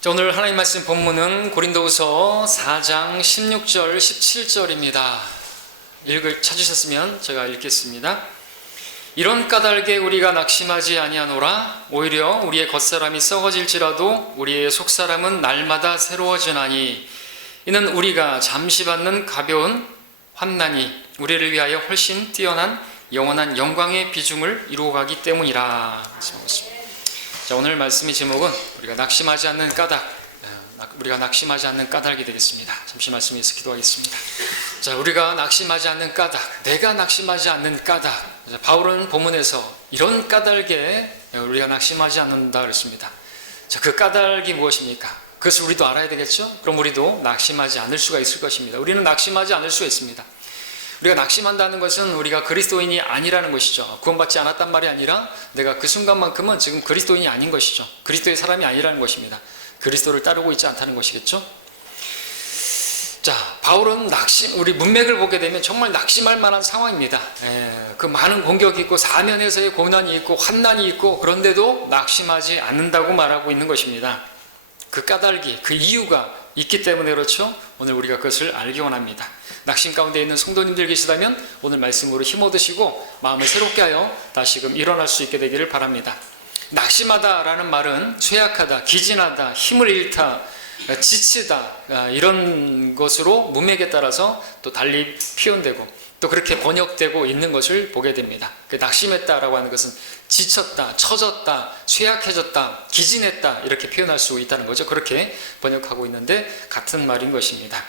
자, 오늘 하나님 말씀 본문은 고린도후서 4장 16절 17절입니다. 찾으셨으면 제가 읽겠습니다. 이런 까닭에 우리가 낙심하지 아니하노라. 오히려 우리의 겉사람이 썩어질지라도 우리의 속사람은 날마다 새로워지나니 이는 우리가 잠시 받는 가벼운 환난이 우리를 위하여 훨씬 뛰어난 영원한 영광의 비중을 이루어 가기 때문이라. 말씀하고 있습니다. 자, 오늘 말씀의 제목은 우리가 낙심하지 않는 까닭이 되겠습니다. 잠시 말씀 위해서 기도하겠습니다. 자, 우리가 낙심하지 않는 까닭, 내가 낙심하지 않는 까닭. 자, 바울은 본문에서 이런 까닭에 우리가 낙심하지 않는다 그랬습니다. 자, 그 까닭이 무엇입니까? 그것을 우리도 알아야 되겠죠? 그럼 우리도 낙심하지 않을 수가 있을 것입니다. 우리는 낙심하지 않을 수가 있습니다. 우리가 낙심한다는 것은 우리가 그리스도인이 아니라는 것이죠. 구원받지 않았단 말이 아니라 내가 그 순간만큼은 지금 그리스도인이 아닌 것이죠. 그리스도의 사람이 아니라는 것입니다. 그리스도를 따르고 있지 않다는 것이겠죠. 자, 바울은 우리 문맥을 보게 되면 정말 낙심할 만한 상황입니다. 그 많은 공격이 있고 사면에서의 고난이 있고 환난이 있고 그런데도 낙심하지 않는다고 말하고 있는 것입니다. 그 까닭이, 그 이유가 있기 때문에 그렇죠. 오늘 우리가 그것을 알기 원합니다. 낙심 가운데 있는 성도님들 계시다면 오늘 말씀으로 힘 얻으시고 마음을 새롭게 하여 다시금 일어날 수 있게 되기를 바랍니다. 낙심하다라는 말은 쇠약하다, 기진하다, 힘을 잃다, 지치다 이런 것으로 문맥에 따라서 또 달리 표현되고 또 그렇게 번역되고 있는 것을 보게 됩니다. 낙심했다라고 하는 것은 지쳤다, 처졌다, 쇠약해졌다, 기진했다 이렇게 표현할 수 있다는 거죠. 그렇게 번역하고 있는데 같은 말인 것입니다.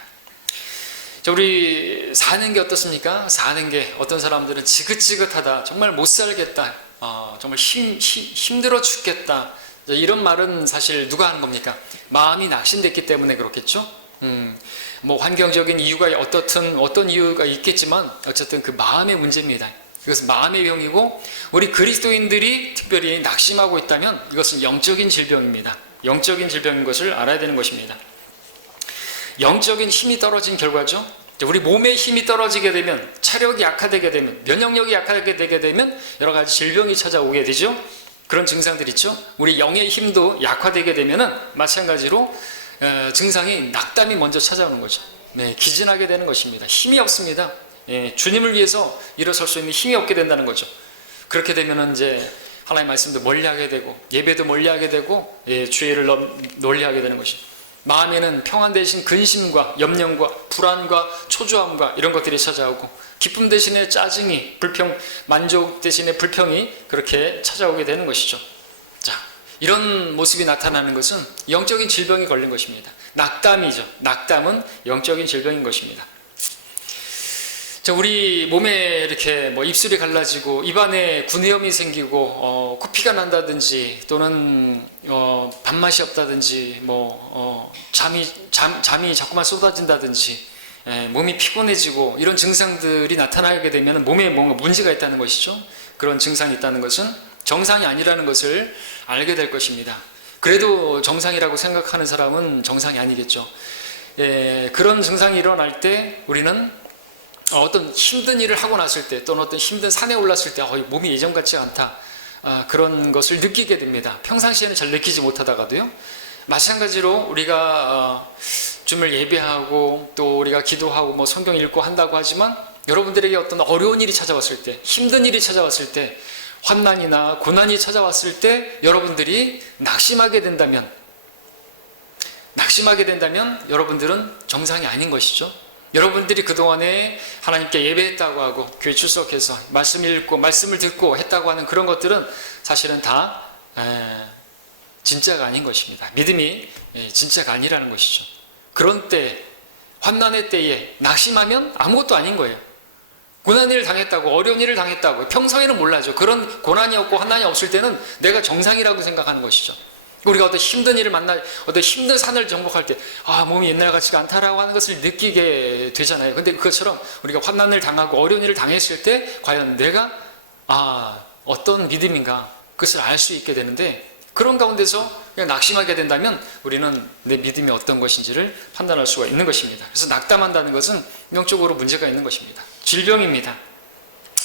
자, 우리 사는 게 어떻습니까? 사는 게 어떤 사람들은 지긋지긋하다, 정말 못 살겠다, 정말 힘들어 죽겠다 이런 말은 사실 누가 하는 겁니까? 마음이 낙심됐기 때문에 그렇겠죠? 뭐 환경적인 이유가 어떤 이유가 있겠지만 어쨌든 그 마음의 문제입니다. 이것은 마음의 병이고 우리 그리스도인들이 특별히 낙심하고 있다면 이것은 영적인 질병입니다. 영적인 질병인 것을 알아야 되는 것입니다. 영적인 힘이 떨어진 결과죠. 우리 몸의 힘이 떨어지게 되면 체력이 약화되게 되면 면역력이 약하게 되게 되면 여러 가지 질병이 찾아오게 되죠. 그런 증상들이 있죠. 우리 영의 힘도 약화되게 되면은 마찬가지로 증상이 낙담이 먼저 찾아오는 거죠. 네, 기진하게 되는 것입니다. 힘이 없습니다. 주님을 위해서 일어설 수 있는 힘이 없게 된다는 거죠. 그렇게 되면은 이제 하나님의 말씀도 멀리하게 되고 예배도 멀리하게 되고 주의를 멀리하게 되는 것입니다. 마음에는 평안 대신 근심과 염려과 불안과 초조함과 이런 것들이 찾아오고 기쁨 대신에 짜증이 만족 대신에 불평이 그렇게 찾아오게 되는 것이죠. 자, 이런 모습이 나타나는 것은 영적인 질병이 걸린 것입니다. 낙담이죠. 낙담은 영적인 질병인 것입니다. 자, 우리 몸에 이렇게 뭐 입술이 갈라지고 입안에 구내염이 생기고 코피가 난다든지 또는 밥맛이 없다든지 잠이 자꾸만 쏟아진다든지 몸이 피곤해지고 이런 증상들이 나타나게 되면 몸에 뭔가 문제가 있다는 것이죠. 그런 증상이 있다는 것은 정상이 아니라는 것을 알게 될 것입니다. 그래도 정상이라고 생각하는 사람은 정상이 아니겠죠. 그런 증상이 일어날 때 우리는 어떤 힘든 일을 하고 났을 때 또는 어떤 힘든 산에 올랐을 때 몸이 예전 같지 않다 그런 것을 느끼게 됩니다. 평상시에는 잘 느끼지 못하다가도요. 마찬가지로 우리가 주님을 예배하고 또 우리가 기도하고 성경 읽고 한다고 하지만 여러분들에게 어떤 어려운 일이 찾아왔을 때, 힘든 일이 찾아왔을 때, 환난이나 고난이 찾아왔을 때 여러분들이 낙심하게 된다면 여러분들은 정상이 아닌 것이죠. 여러분들이 그동안에 하나님께 예배했다고 하고 교회 출석해서 말씀 읽고 말씀을 듣고 했다고 하는 그런 것들은 사실은 다 진짜가 아닌 것입니다. 믿음이 진짜가 아니라는 것이죠. 그런 때, 환난의 때에 낙심하면 아무것도 아닌 거예요. 고난 일을 당했다고, 어려운 일을 당했다고 평소에는 몰라죠. 그런 고난이 없고 환난이 없을 때는 내가 정상이라고 생각하는 것이죠. 우리가 어떤 힘든 일을 어떤 힘든 산을 정복할 때 몸이 옛날 같지가 않다라고 하는 것을 느끼게 되잖아요. 근데 그것처럼 우리가 환난을 당하고 어려운 일을 당했을 때 과연 내가 어떤 믿음인가 그것을 알 수 있게 되는데 그런 가운데서 그냥 낙심하게 된다면 우리는 내 믿음이 어떤 것인지를 판단할 수가 있는 것입니다. 그래서 낙담한다는 것은 영적으로 문제가 있는 것입니다. 질병입니다.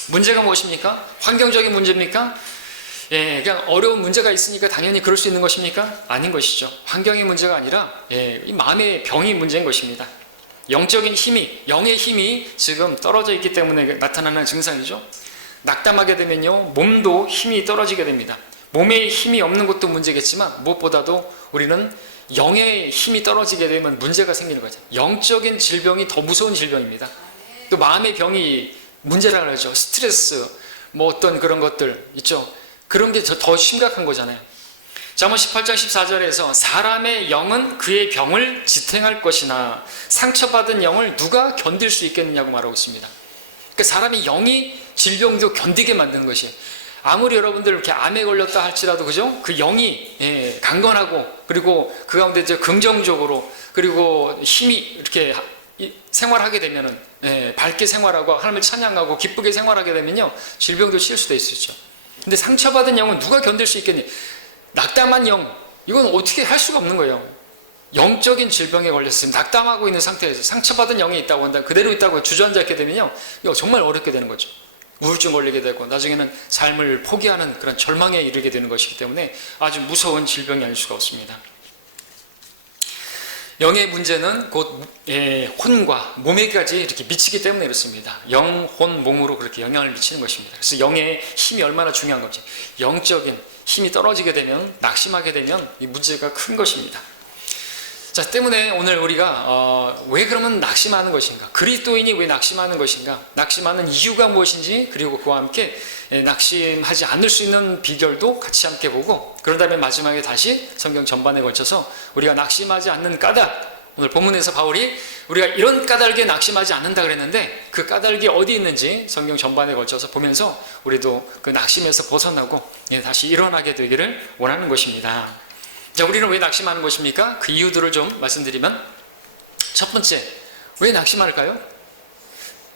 문제가 무엇입니까? 환경적인 문제입니까? 예, 그냥 어려운 문제가 있으니까 당연히 그럴 수 있는 것입니까? 아닌 것이죠. 환경의 문제가 아니라 이 마음의 병이 문제인 것입니다. 영적인 힘이, 영의 힘이 지금 떨어져 있기 때문에 나타나는 증상이죠. 낙담하게 되면요, 몸도 힘이 떨어지게 됩니다. 몸에 힘이 없는 것도 문제겠지만 무엇보다도 우리는 영의 힘이 떨어지게 되면 문제가 생기는 거죠. 영적인 질병이 더 무서운 질병입니다. 또 마음의 병이 문제라 그러죠. 스트레스, 뭐 어떤 그런 것들 있죠. 그런 게 더 심각한 거잖아요. 잠언 18장 14절에서 사람의 영은 그의 병을 지탱할 것이나 상처받은 영을 누가 견딜 수 있겠느냐고 말하고 있습니다. 그러니까 사람의 영이 질병도 견디게 만드는 것이에요. 아무리 여러분들 이렇게 암에 걸렸다 할지라도 그죠? 그 영이 강건하고 그리고 그 가운데 이제 긍정적으로 그리고 힘이 이렇게 생활하게 되면은 밝게 생활하고 하나님을 찬양하고 기쁘게 생활하게 되면요 질병도 칠 수도 있죠. 근데 상처받은 영은 누가 견딜 수 있겠니? 낙담한 영, 이건 어떻게 할 수가 없는 거예요. 영적인 질병에 걸렸으면 낙담하고 있는 상태에서 상처받은 영이 있다고 한다, 그대로 있다고 주저앉아 있게 되면요 이거 정말 어렵게 되는 거죠. 우울증 걸리게 되고 나중에는 삶을 포기하는 그런 절망에 이르게 되는 것이기 때문에 아주 무서운 질병이 아닐 수가 없습니다. 영의 문제는 곧 혼과 몸에까지 이렇게 미치기 때문에 그렇습니다. 영, 혼, 몸으로 그렇게 영향을 미치는 것입니다. 그래서 영의 힘이 얼마나 중요한 건지, 영적인 힘이 떨어지게 되면, 낙심하게 되면 이 문제가 큰 것입니다. 자, 때문에 오늘 우리가 왜 그러면 낙심하는 것인가? 그리스도인이 왜 낙심하는 것인가? 낙심하는 이유가 무엇인지, 그리고 그와 함께 낙심하지 않을 수 있는 비결도 같이 함께 보고, 그런 다음에 마지막에 다시 성경 전반에 걸쳐서 우리가 낙심하지 않는 까닭, 오늘 본문에서 바울이 우리가 이런 까닭에 낙심하지 않는다 그랬는데 그 까닭이 어디 있는지 성경 전반에 걸쳐서 보면서 우리도 그 낙심에서 벗어나고 다시 일어나게 되기를 원하는 것입니다. 자, 우리는 왜 낙심하는 것입니까? 그 이유들을 좀 말씀드리면, 첫 번째, 왜 낙심할까요?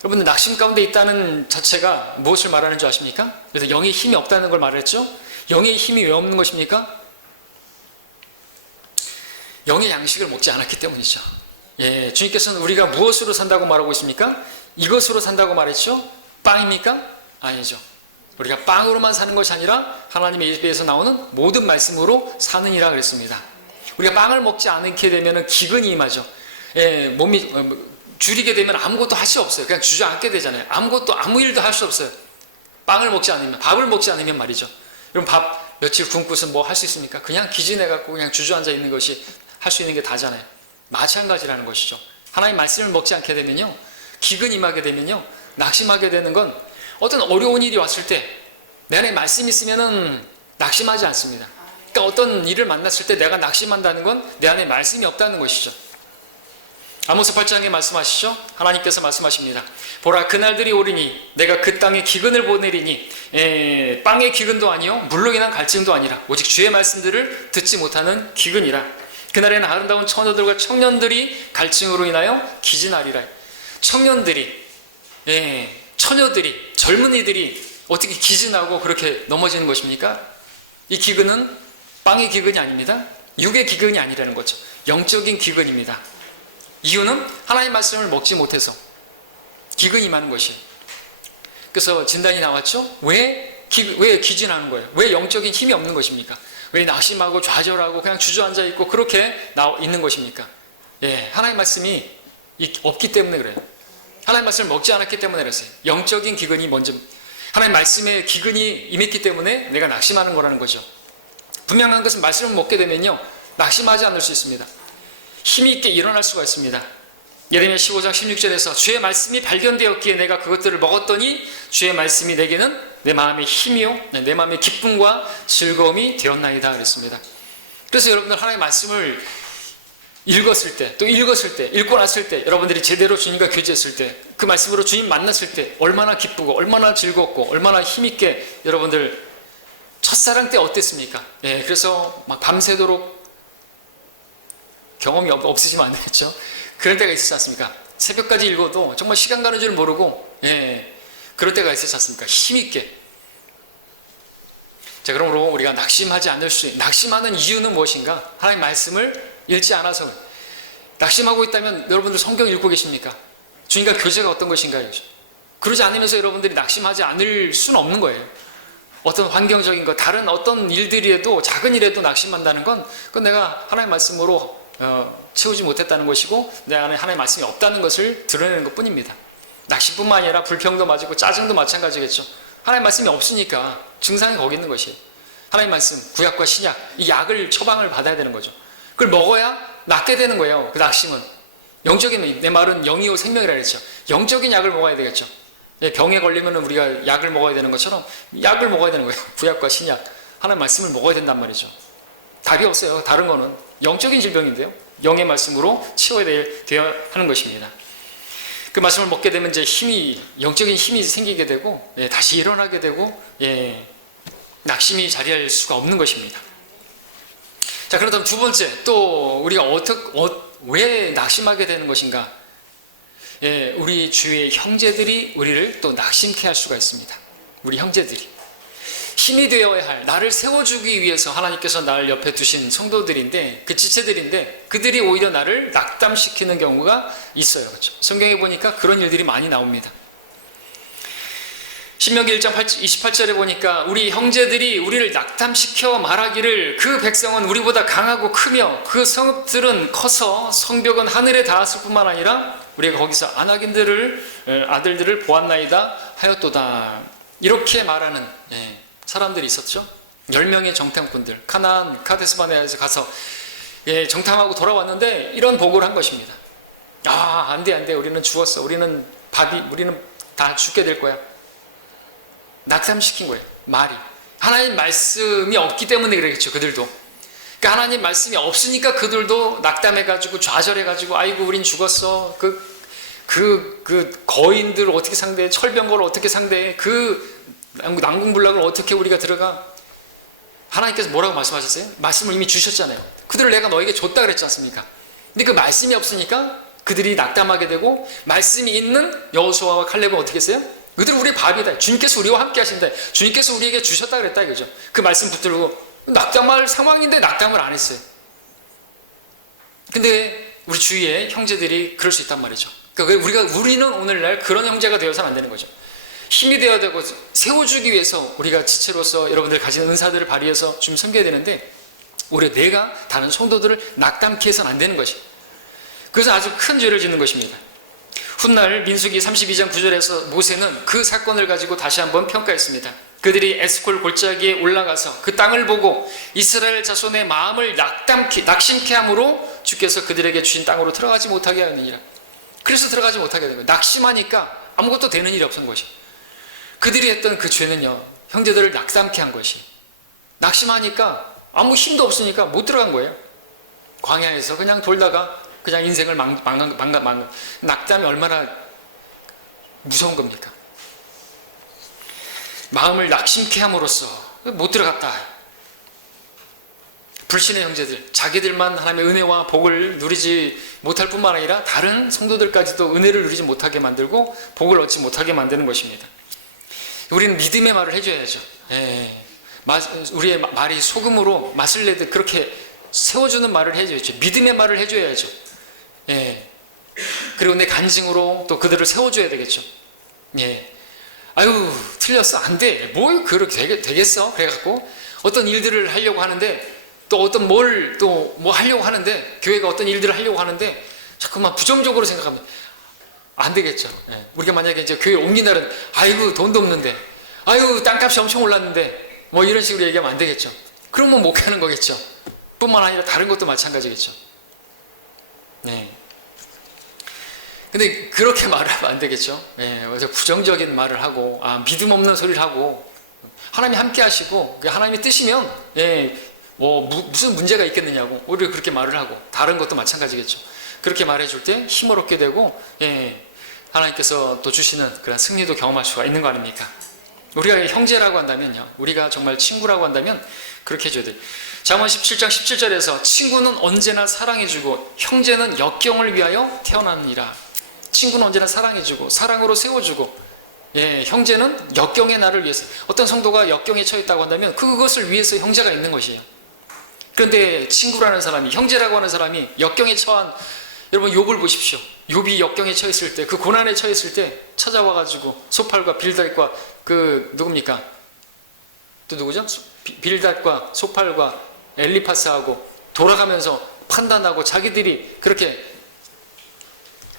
여러분들 낙심 가운데 있다는 자체가 무엇을 말하는 줄 아십니까? 그래서 영의 힘이 없다는 걸 말했죠? 영의 힘이 왜 없는 것입니까? 영의 양식을 먹지 않았기 때문이죠. 예, 주님께서는 우리가 무엇으로 산다고 말하고 있습니까? 이것으로 산다고 말했죠? 빵입니까? 아니죠. 우리가 빵으로만 사는 것이 아니라 하나님의 입에서 나오는 모든 말씀으로 사느니라 그랬습니다. 우리가 빵을 먹지 않게 되면 기근이 임하죠. 몸이 줄이게 되면 아무것도 할 수 없어요. 그냥 주저앉게 되잖아요. 아무 일도 할 수 없어요. 빵을 먹지 않으면, 밥을 먹지 않으면 말이죠. 그럼 밥 며칠 굶고서 뭐 할 수 있습니까? 그냥 기진해갖고 그냥 주저앉아 있는 것이 할 수 있는 게 다잖아요. 마찬가지라는 것이죠. 하나님 말씀을 먹지 않게 되면요, 기근 임하게 되면요, 낙심하게 되는 건 어떤 어려운 일이 왔을 때 내 안에 말씀이 있으면은 낙심하지 않습니다. 그러니까 어떤 일을 만났을 때 내가 낙심한다는 건 내 안에 말씀이 없다는 것이죠. 아모스 8장에 말씀하시죠. 하나님께서 말씀하십니다. 보라, 그날들이 오리니 내가 그 땅에 기근을 보내리니 빵의 기근도 아니요 물로 인한 갈증도 아니라 오직 주의 말씀들을 듣지 못하는 기근이라. 그날에는 아름다운 처녀들과 청년들이 갈증으로 인하여 기진하리라. 청년들이, 처녀들이, 젊은이들이 어떻게 기진하고 그렇게 넘어지는 것입니까? 이 기근은 빵의 기근이 아닙니다. 육의 기근이 아니라는 거죠. 영적인 기근입니다. 이유는 하나님의 말씀을 먹지 못해서 기근이 많은 것이에요. 그래서 진단이 나왔죠. 왜 기진하는 거예요? 왜 영적인 힘이 없는 것입니까? 왜 낙심하고 좌절하고 그냥 주저앉아 있고 그렇게 있는 것입니까? 하나님의 말씀이 없기 때문에 그래요. 하나님의 말씀을 먹지 않았기 때문에 그랬어요. 영적인 기근이 먼저, 하나님의 말씀에 기근이 임했기 때문에 내가 낙심하는 거라는 거죠. 분명한 것은 말씀을 먹게 되면요, 낙심하지 않을 수 있습니다. 힘이 있게 일어날 수가 있습니다. 예레미야 15장 16절에서 주의 말씀이 발견되었기에 내가 그것들을 먹었더니 주의 말씀이 내게는 내 마음의 힘이요 내 마음의 기쁨과 즐거움이 되었나이다 그랬습니다. 그래서 여러분들 하나님의 말씀을 읽었을 때, 또 읽었을 때, 읽고 났을 때, 여러분들이 제대로 주님과 교제했을 때, 그 말씀으로 주님 만났을 때 얼마나 기쁘고 얼마나 즐겁고 얼마나 힘있게 여러분들 첫사랑 때 어땠습니까? 그래서 막 밤새도록, 경험이 없으시면 안 되겠죠. 그런 때가 있었지 않습니까? 새벽까지 읽어도 정말 시간 가는 줄 모르고, 그럴 때가 있었지 않습니까? 힘있게. 자, 그러므로 우리가 낙심하는 이유는 무엇인가? 하나님 말씀을 읽지 않아서. 낙심하고 있다면 여러분들 성경 읽고 계십니까? 주님과 교제가 어떤 것인가요? 그러지 않으면서 여러분들이 낙심하지 않을 수는 없는 거예요. 어떤 환경적인 것, 다른 어떤 일들이라도 작은 일에도 낙심한다는 건 그건 내가 하나님의 말씀으로 채우지 못했다는 것이고 내 안에 하나님의 말씀이 없다는 것을 드러내는 것 뿐입니다. 낙심뿐만 아니라 불평도 맞고 짜증도 마찬가지겠죠. 하나님의 말씀이 없으니까 증상이 거기 있는 것이에요. 하나님의 말씀, 구약과 신약, 이 약을 처방을 받아야 되는 거죠. 그걸 먹어야 낫게 되는 거예요. 그 낙심은. 영적인, 내 말은 영이요 생명이라 그랬죠. 영적인 약을 먹어야 되겠죠. 병에 걸리면 우리가 약을 먹어야 되는 것처럼 약을 먹어야 되는 거예요. 구약과 신약, 하나님의 말씀을 먹어야 된단 말이죠. 답이 없어요. 다른 거는 영적인 질병인데요, 영의 말씀으로 치워야 하는 것입니다. 그 말씀을 먹게 되면 이제 힘이, 영적인 힘이 생기게 되고, 다시 일어나게 되고, 낙심이 자리할 수가 없는 것입니다. 자, 그렇다면 두 번째, 또 우리가 왜 낙심하게 되는 것인가? 우리 주위의 형제들이 우리를 또 낙심케 할 수가 있습니다. 우리 형제들이 힘이 되어야 할, 나를 세워주기 위해서 하나님께서 나를 옆에 두신 성도들인데, 그 지체들인데, 그들이 오히려 나를 낙담시키는 경우가 있어요. 그렇죠? 성경에 보니까 그런 일들이 많이 나옵니다. 신명기 1장 28절에 보니까 우리 형제들이 우리를 낙담시켜 말하기를 그 백성은 우리보다 강하고 크며 그 성읍들은 커서 성벽은 하늘에 닿았을 뿐만 아니라 우리가 거기서 아들들을 보았나이다 하였도다. 이렇게 말하는 사람들이 있었죠. 10명의 정탐꾼들, 가나안 카데스바네아에서 가서 정탐하고 돌아왔는데 이런 보고를 한 것입니다. 안돼, 우리는 죽었어. 우리는 다 죽게 될 거야. 낙담시킨 거예요. 말이. 하나님 말씀이 없기 때문에 그러겠죠. 그들도. 그러니까 하나님 말씀이 없으니까 그들도 낙담해가지고 좌절해가지고 아이고 우린 죽었어. 그 거인들 어떻게 상대해? 철병거를 어떻게 상대해? 그 난궁불락을 어떻게 우리가 들어가? 하나님께서 뭐라고 말씀하셨어요? 말씀을 이미 주셨잖아요. 그들을 내가 너에게 줬다 그랬지 않습니까? 근데 그 말씀이 없으니까 그들이 낙담하게 되고, 말씀이 있는 여호수아와 칼렙은 어떻게 했어요? 그들은 우리의 밥이다. 주님께서 우리와 함께 하신다. 주님께서 우리에게 주셨다 그랬다 이거죠. 그 말씀 붙들고 낙담할 상황인데 낙담을 안 했어요. 근데 우리 주위에 형제들이 그럴 수 있단 말이죠. 그러니까 우리는 오늘날 그런 형제가 되어서는 안 되는 거죠. 힘이 되어야 되고 세워주기 위해서 우리가 지체로서 여러분들 가진 은사들을 발휘해서 좀 섬겨야 되는데, 오히려 내가 다른 성도들을 낙담케 해서는 안 되는 것이. 그래서 아주 큰 죄를 짓는 것입니다. 훗날 민수기 32장 9절에서 모세는 그 사건을 가지고 다시 한번 평가했습니다. 그들이 에스콜 골짜기에 올라가서 그 땅을 보고 이스라엘 자손의 마음을 낙심케 함으로 주께서 그들에게 주신 땅으로 들어가지 못하게 하느니라. 그래서 들어가지 못하게 된 거예요. 낙심하니까 아무것도 되는 일이 없는 것이. 그들이 했던 그 죄는요, 형제들을 낙담케 한 것이. 낙심하니까 아무 힘도 없으니까 못 들어간 거예요. 광야에서 그냥 돌다가 그냥 인생을 낙담이 얼마나 무서운 겁니까? 마음을 낙심케 함으로써 못 들어갔다. 불신의 형제들, 자기들만 하나님의 은혜와 복을 누리지 못할 뿐만 아니라 다른 성도들까지도 은혜를 누리지 못하게 만들고 복을 얻지 못하게 만드는 것입니다. 우리는 믿음의 말을 해줘야죠. 우리의 말이 소금으로 맛을 내듯 그렇게 세워주는 말을 해줘야죠. 믿음의 말을 해줘야죠. 그리고 내 간증으로 또 그들을 세워줘야 되겠죠. 아유, 틀렸어. 안 돼. 뭘 그렇게 되겠어? 그래갖고 어떤 일들을 하려고 하는데, 또 어떤 뭐 하려고 하는데, 교회가 어떤 일들을 하려고 하는데 자꾸만 부정적으로 생각하면 안 되겠죠. 우리가 만약에 이제 교회를 옮긴 날은 아이고 돈도 없는데, 아이고 땅값이 엄청 올랐는데, 뭐 이런 식으로 얘기하면 안 되겠죠. 그러면 못 가는 거겠죠. 뿐만 아니라 다른 것도 마찬가지겠죠. 근데 그렇게 말을 하면 안 되겠죠. 부정적인 말을 하고, 믿음 없는 소리를 하고, 하나님이 함께 하시고, 하나님이 뜻이면, 무슨 문제가 있겠느냐고, 오히려 그렇게 말을 하고, 다른 것도 마찬가지겠죠. 그렇게 말해줄 때 힘을 얻게 되고, 하나님께서 또 주시는 그런 승리도 경험할 수가 있는 거 아닙니까? 우리가 형제라고 한다면요, 우리가 정말 친구라고 한다면 그렇게 해줘야 돼요. 잠언 17장 17절에서 친구는 언제나 사랑해주고 형제는 역경을 위하여 태어나느니라. 친구는 언제나 사랑해주고 사랑으로 세워주고, 형제는 역경의 날을 위해서. 어떤 성도가 역경에 처했다고 한다면 그것을 위해서 형제가 있는 것이에요. 그런데 친구라는 사람이, 형제라고 하는 사람이 역경에 처한, 여러분 욥을 보십시오. 욥이 역경에 처했을 때, 그 고난에 처했을 때 찾아와가지고 소팔과 빌달과 누굽니까? 또 누구죠? 빌닷과 소팔과 엘리파스하고 돌아가면서 판단하고 자기들이 그렇게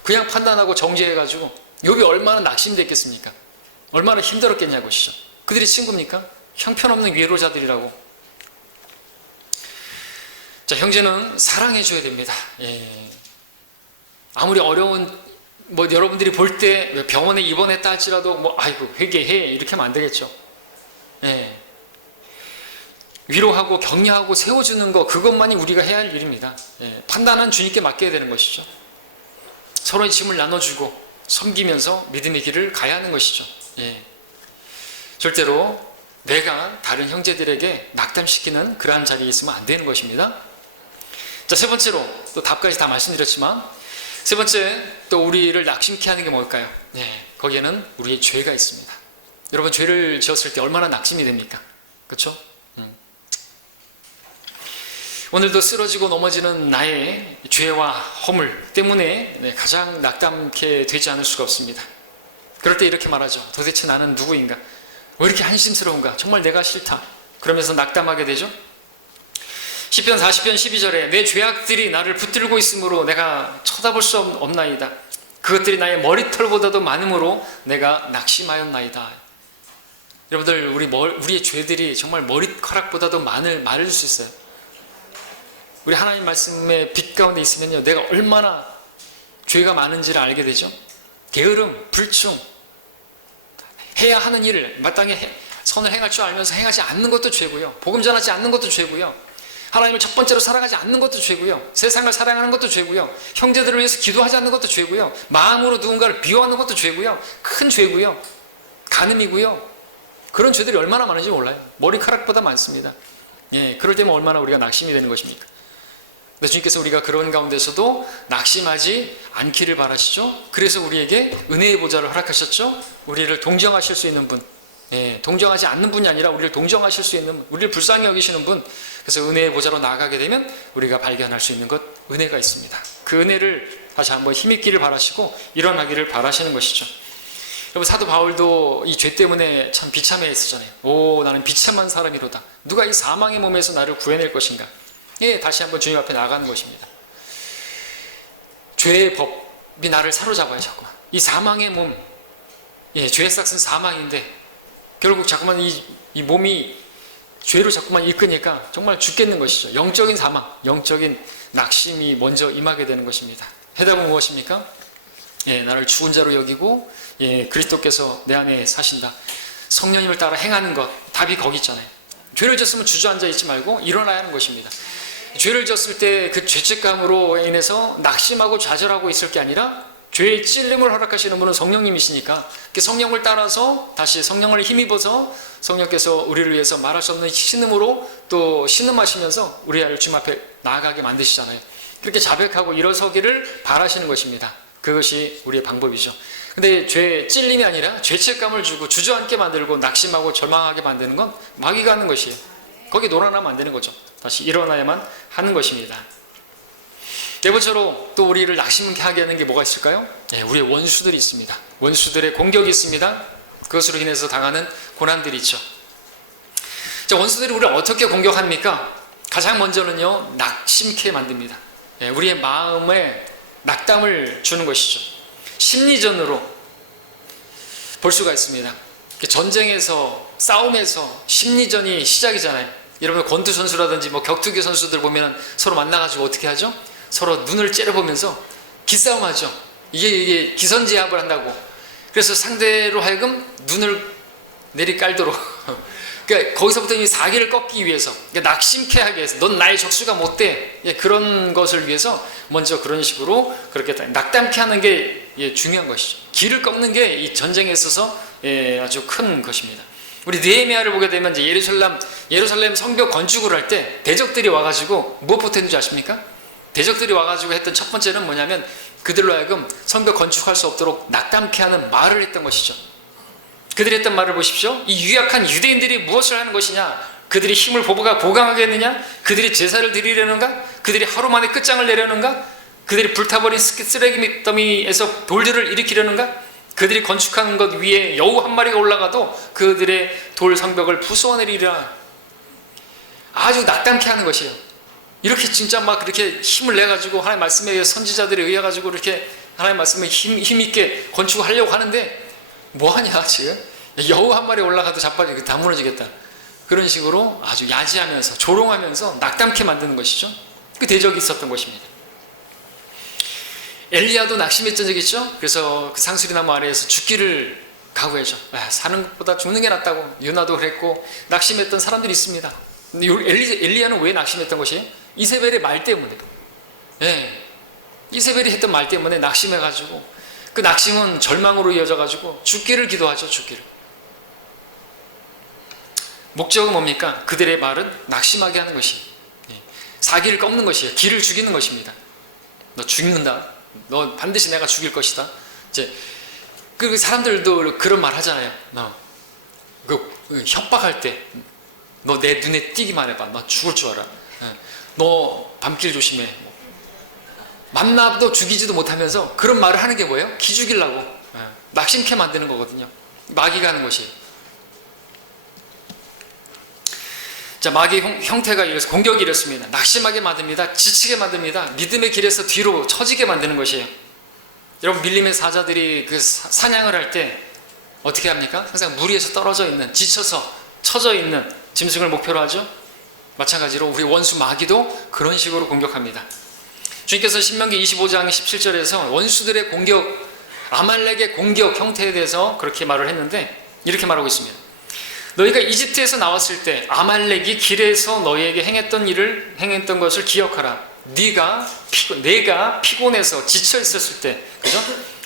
그냥 판단하고 정죄해가지고 욥이 얼마나 낙심됐겠습니까? 얼마나 힘들었겠냐고 것이죠. 그들이 친구입니까? 형편없는 외로자들이라고. 자, 형제는 사랑해줘야 됩니다. 아무리 어려운 여러분들이 볼 때 병원에 입원했다 할지라도 아이고 회개해 이렇게 하면 안 되겠죠. 위로하고 격려하고 세워주는 거 그것만이 우리가 해야 할 일입니다. 판단은 주님께 맡겨야 되는 것이죠. 서로의 짐을 나눠주고 섬기면서 믿음의 길을 가야 하는 것이죠. 절대로 내가 다른 형제들에게 낙담시키는 그러한 자리에 있으면 안 되는 것입니다. 자, 세 번째로 또 답까지 다 말씀드렸지만 세 번째 또 우리를 낙심케 하는 게 뭘까요? 거기에는 우리의 죄가 있습니다. 여러분 죄를 지었을 때 얼마나 낙심이 됩니까? 그렇죠? 오늘도 쓰러지고 넘어지는 나의 죄와 허물 때문에 가장 낙담케 되지 않을 수가 없습니다. 그럴 때 이렇게 말하죠. 도대체 나는 누구인가? 왜 이렇게 한심스러운가? 정말 내가 싫다. 그러면서 낙담하게 되죠. 시편 40편 12절에 내 죄악들이 나를 붙들고 있으므로 내가 쳐다볼 수 없나이다. 그것들이 나의 머리털보다도 많으므로 내가 낙심하였나이다. 여러분들 우리의 죄들이 정말 머리카락보다도 많을 수 있어요. 우리 하나님 말씀의 빛 가운데 있으면요 내가 얼마나 죄가 많은지를 알게 되죠. 게으름, 불충, 해야 하는 일을 마땅히 선을 행할 줄 알면서 행하지 않는 것도 죄고요. 복음 전하지 않는 것도 죄고요. 하나님을 첫 번째로 사랑하지 않는 것도 죄고요. 세상을 사랑하는 것도 죄고요. 형제들을 위해서 기도하지 않는 것도 죄고요. 마음으로 누군가를 비호하는 것도 죄고요. 큰 죄고요. 간음이고요. 그런 죄들이 얼마나 많은지 몰라요. 머리카락보다 많습니다. 그럴 때면 얼마나 우리가 낙심이 되는 것입니까? 근데 주님께서 우리가 그런 가운데서도 낙심하지 않기를 바라시죠. 그래서 우리에게 은혜의 보좌를 허락하셨죠. 우리를 동정하실 수 있는 분, 동정하지 않는 분이 아니라 우리를 동정하실 수 있는 분, 우리를 불쌍히 여기시는 분. 그래서 은혜의 보좌로 나아가게 되면 우리가 발견할 수 있는 것, 은혜가 있습니다. 그 은혜를 다시 한번 힘있기를 바라시고 일어나기를 바라시는 것이죠. 여러분 사도 바울도 이 죄 때문에 참 비참해 했었잖아요. 나는 비참한 사람이로다. 누가 이 사망의 몸에서 나를 구해낼 것인가. 다시 한번 주님 앞에 나가는 것입니다. 죄의 법이 나를 사로잡아요. 자꾸만 이 사망의 몸, 죄의 싹은 사망인데 결국 자꾸만 이 몸이 죄로 자꾸만 이끄니까 정말 죽겠는 것이죠. 영적인 사망, 영적인 낙심이 먼저 임하게 되는 것입니다. 해답은 무엇입니까? 나를 죽은 자로 여기고 그리스도께서 내 안에 사신다. 성령님을 따라 행하는 것, 답이 거기 있잖아요. 죄를 졌으면 주저앉아 있지 말고 일어나야 하는 것입니다. 죄를 졌을 때 그 죄책감으로 인해서 낙심하고 좌절하고 있을 게 아니라 죄의 찔림을 허락하시는 분은 성령님이시니까 성령을 따라서 다시 성령을 힘입어서 성령께서 우리를 위해서 말할 수 없는 신음으로 또 신음하시면서 우리를 주님 앞에 나아가게 만드시잖아요. 그렇게 자백하고 일어서기를 바라시는 것입니다. 그것이 우리의 방법이죠. 근데 죄 찔림이 아니라 죄책감을 주고 주저앉게 만들고 낙심하고 절망하게 만드는 건 마귀가 하는 것이에요. 거기 놀아나면 안 되는 거죠. 다시 일어나야만 하는 것입니다. 네 번째로 또 우리를 낙심하게 하는 게 뭐가 있을까요? 우리의 원수들이 있습니다. 원수들의 공격이 있습니다. 그것으로 인해서 당하는 고난들이 있죠. 자, 원수들이 우리를 어떻게 공격합니까? 가장 먼저는요 낙심케 만듭니다. 우리의 마음에 낙담을 주는 것이죠. 심리전으로 볼 수가 있습니다. 전쟁에서 싸움에서 심리전이 시작이잖아요. 여러분 권투 선수라든지 격투기 선수들 보면 서로 만나가지고 어떻게 하죠? 서로 눈을 째려보면서 기싸움하죠. 이게 기선제압을 한다고. 그래서 상대로 하여금 눈을 내리깔도록 그러니까 거기서부터 이 사기를 꺾기 위해서 낙심케 하기 위해서 넌 나의 적수가 못 돼. 그런 것을 위해서 먼저 그런 식으로 그렇게 낙담케 하는 게 중요한 것이죠. 길을 꺾는 게 이 전쟁에 있어서 아주 큰 것입니다. 우리 느헤미야를 보게 되면 이제 예루살렘 성벽 건축을 할 때 대적들이 와가지고 무엇부터 했는지 아십니까? 대적들이 와가지고 했던 첫 번째는 뭐냐면 그들로 하여금 성벽 건축할 수 없도록 낙담케 하는 말을 했던 것이죠. 그들이 했던 말을 보십시오. 이 유약한 유대인들이 무엇을 하는 것이냐? 그들이 힘을 보강하겠느냐? 그들이 제사를 드리려는가? 그들이 하루 만에 끝장을 내려는가? 그들이 불타버린 쓰레기 더미에서 돌들을 일으키려는가? 그들이 건축한 것 위에 여우 한 마리가 올라가도 그들의 돌 성벽을 부수어내리리라. 아주 낙담케 하는 것이에요. 이렇게 진짜 막 그렇게 힘을 내가지고 하나님 말씀에 의해 선지자들에 의해 가지고 이렇게 하나님 말씀에 힘있게 건축을 하려고 하는데 뭐하냐 지금? 여우 한 마리 올라가도 자빠지고 다 무너지겠다. 그런 식으로 아주 야지하면서 조롱하면서 낙담케 만드는 것이죠. 그 대적이 있었던 것입니다. 엘리야도 낙심했던 적이 있죠. 그래서 그 상수리나무 아래에서 죽기를 각오했죠. 사는 것보다 죽는 게 낫다고. 유나도 그랬고 낙심했던 사람들이 있습니다. 근데 엘리야는 왜 낙심했던 것이에요? 이세벨의 말 때문에. 이세벨이 했던 말 때문에 낙심해가지고 그 낙심은 절망으로 이어져가지고 죽기를 기도하죠. 죽기를. 목적은 뭡니까? 그들의 말은 낙심하게 하는 것이, 사기를 꺾는 것이에요. 기를 죽이는 것입니다. 너 죽는다. 너 반드시 내가 죽일 것이다. 이제 그 사람들도 그런 말 하잖아요. 그 협박할 때 너 내 눈에 띄기만 해봐. 너 죽을 줄 알아. 너 밤길 조심해. 만나도 죽이지도 못하면서 그런 말을 하는 게 뭐예요? 기 죽이려고. 낙심케 만드는 거거든요. 마귀가 하는 것이에요. 자, 마귀의 형태가 이래서 공격이 이렇습니다. 낙심하게 만듭니다. 지치게 만듭니다. 믿음의 길에서 뒤로 처지게 만드는 것이에요. 여러분, 밀림의 사자들이 그 사냥을 할 때 어떻게 합니까? 항상 무리에서 떨어져 있는, 지쳐서 처져 있는 짐승을 목표로 하죠. 마찬가지로 우리 원수 마귀도 그런 식으로 공격합니다. 주님께서 신명기 25장 17절에서 원수들의 공격, 아말렉의 공격 형태에 대해서 그렇게 말을 했는데 이렇게 말하고 있습니다. 너희가 이집트에서 나왔을 때 아말렉이 길에서 너희에게 행했던 것을 기억하라. 내가 피곤해서 지쳐 있었을 때, 그죠?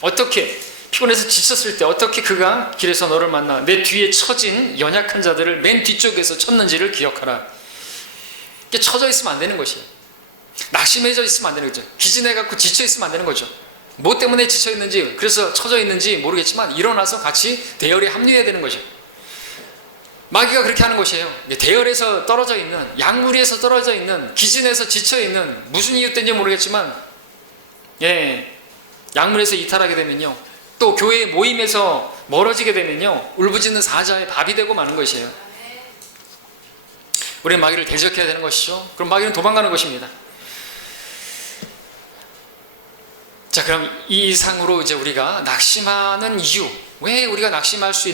어떻게 피곤해서 지쳤을 때 어떻게 그가 길에서 너를 만나 내 뒤에 처진 연약한 자들을 맨 뒤쪽에서 쳤는지를 기억하라. 이게 처져 있으면 안 되는 것이에요. 낙심해져 있으면 안 되는 거죠. 기진해갖고 지쳐 있으면 안 되는 거죠. 뭐 때문에 지쳐 있는지, 그래서 처져 있는지 모르겠지만 일어나서 같이 대열에 합류해야 되는 거죠. 마귀가 그렇게 하는 것이에요. 대열에서 떨어져 있는, 양무리에서 떨어져 있는, 기진에서 지쳐 있는, 무슨 이유 때문인지 모르겠지만 양무리에서 이탈하게 되면요, 또 교회 모임에서 멀어지게 되면요, 울부짖는 사자의 밥이 되고 마는 것이에요. 우리는 마귀를 대적해야 되는 것이죠. 그럼 마귀는 도망가는 것입니다. 자, 그럼 이 이상으로 이제 우리가 낙심하는 이유, 왜 우리가 낙심할 수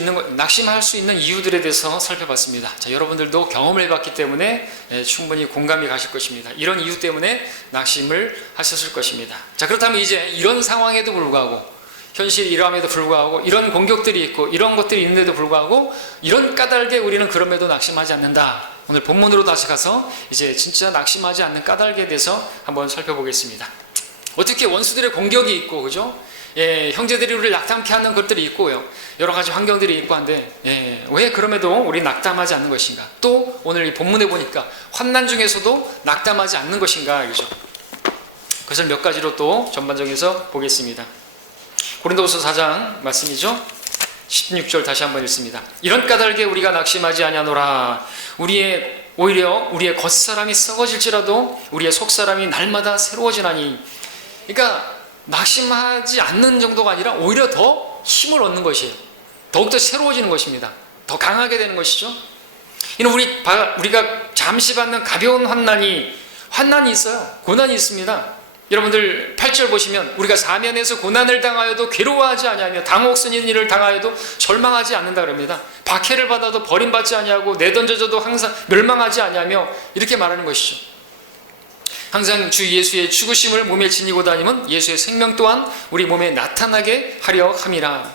있는 이유들에 대해서 살펴봤습니다. 자, 여러분들도 경험을 해봤기 때문에 충분히 공감이 가실 것입니다. 이런 이유 때문에 낙심을 하셨을 것입니다. 자, 그렇다면 이제 이런 상황에도 불구하고, 현실이 이러함에도 불구하고, 이런 공격들이 있고 이런 것들이 있는데도 불구하고 이런 까닭에 우리는 그럼에도 낙심하지 않는다. 오늘 본문으로 다시 가서 이제 진짜 낙심하지 않는 까닭에 대해서 한번 살펴보겠습니다. 어떻게 원수들의 공격이 있고, 그죠? 형제들이 우리를 낙담케 하는 것들이 있고요, 여러 가지 환경들이 있고 한데, 왜 그럼에도 우리 낙담하지 않는 것인가? 또 오늘 이 본문에 보니까 환난 중에서도 낙담하지 않는 것인가? 그죠? 그것을 몇 가지로 또 전반적에서 보겠습니다. 고린도후서 4장 말씀이죠. 16절 다시 한번 읽습니다. 이런 까닭에 우리가 낙심하지 아니하노라. 오히려 우리의 겉사람이 썩어질지라도 우리의 속사람이 날마다 새로워지나니. 그러니까 낙심하지 않는 정도가 아니라 오히려 더 힘을 얻는 것이에요. 더욱더 새로워지는 것입니다. 더 강하게 되는 것이죠. 이는 우리가 잠시 받는 가벼운 환난이 있어요. 고난이 있습니다. 여러분들 8절 보시면 우리가 사면에서 고난을 당하여도 괴로워하지 아니하며 당혹스러운 일을 당하여도 절망하지 않는다 그럽니다. 박해를 받아도 버림받지 아니하고 내던져져도 항상 멸망하지 아니하며 이렇게 말하는 것이죠. 항상 주 예수의 죽으심을 몸에 지니고 다니면 예수의 생명 또한 우리 몸에 나타나게 하려 함이라.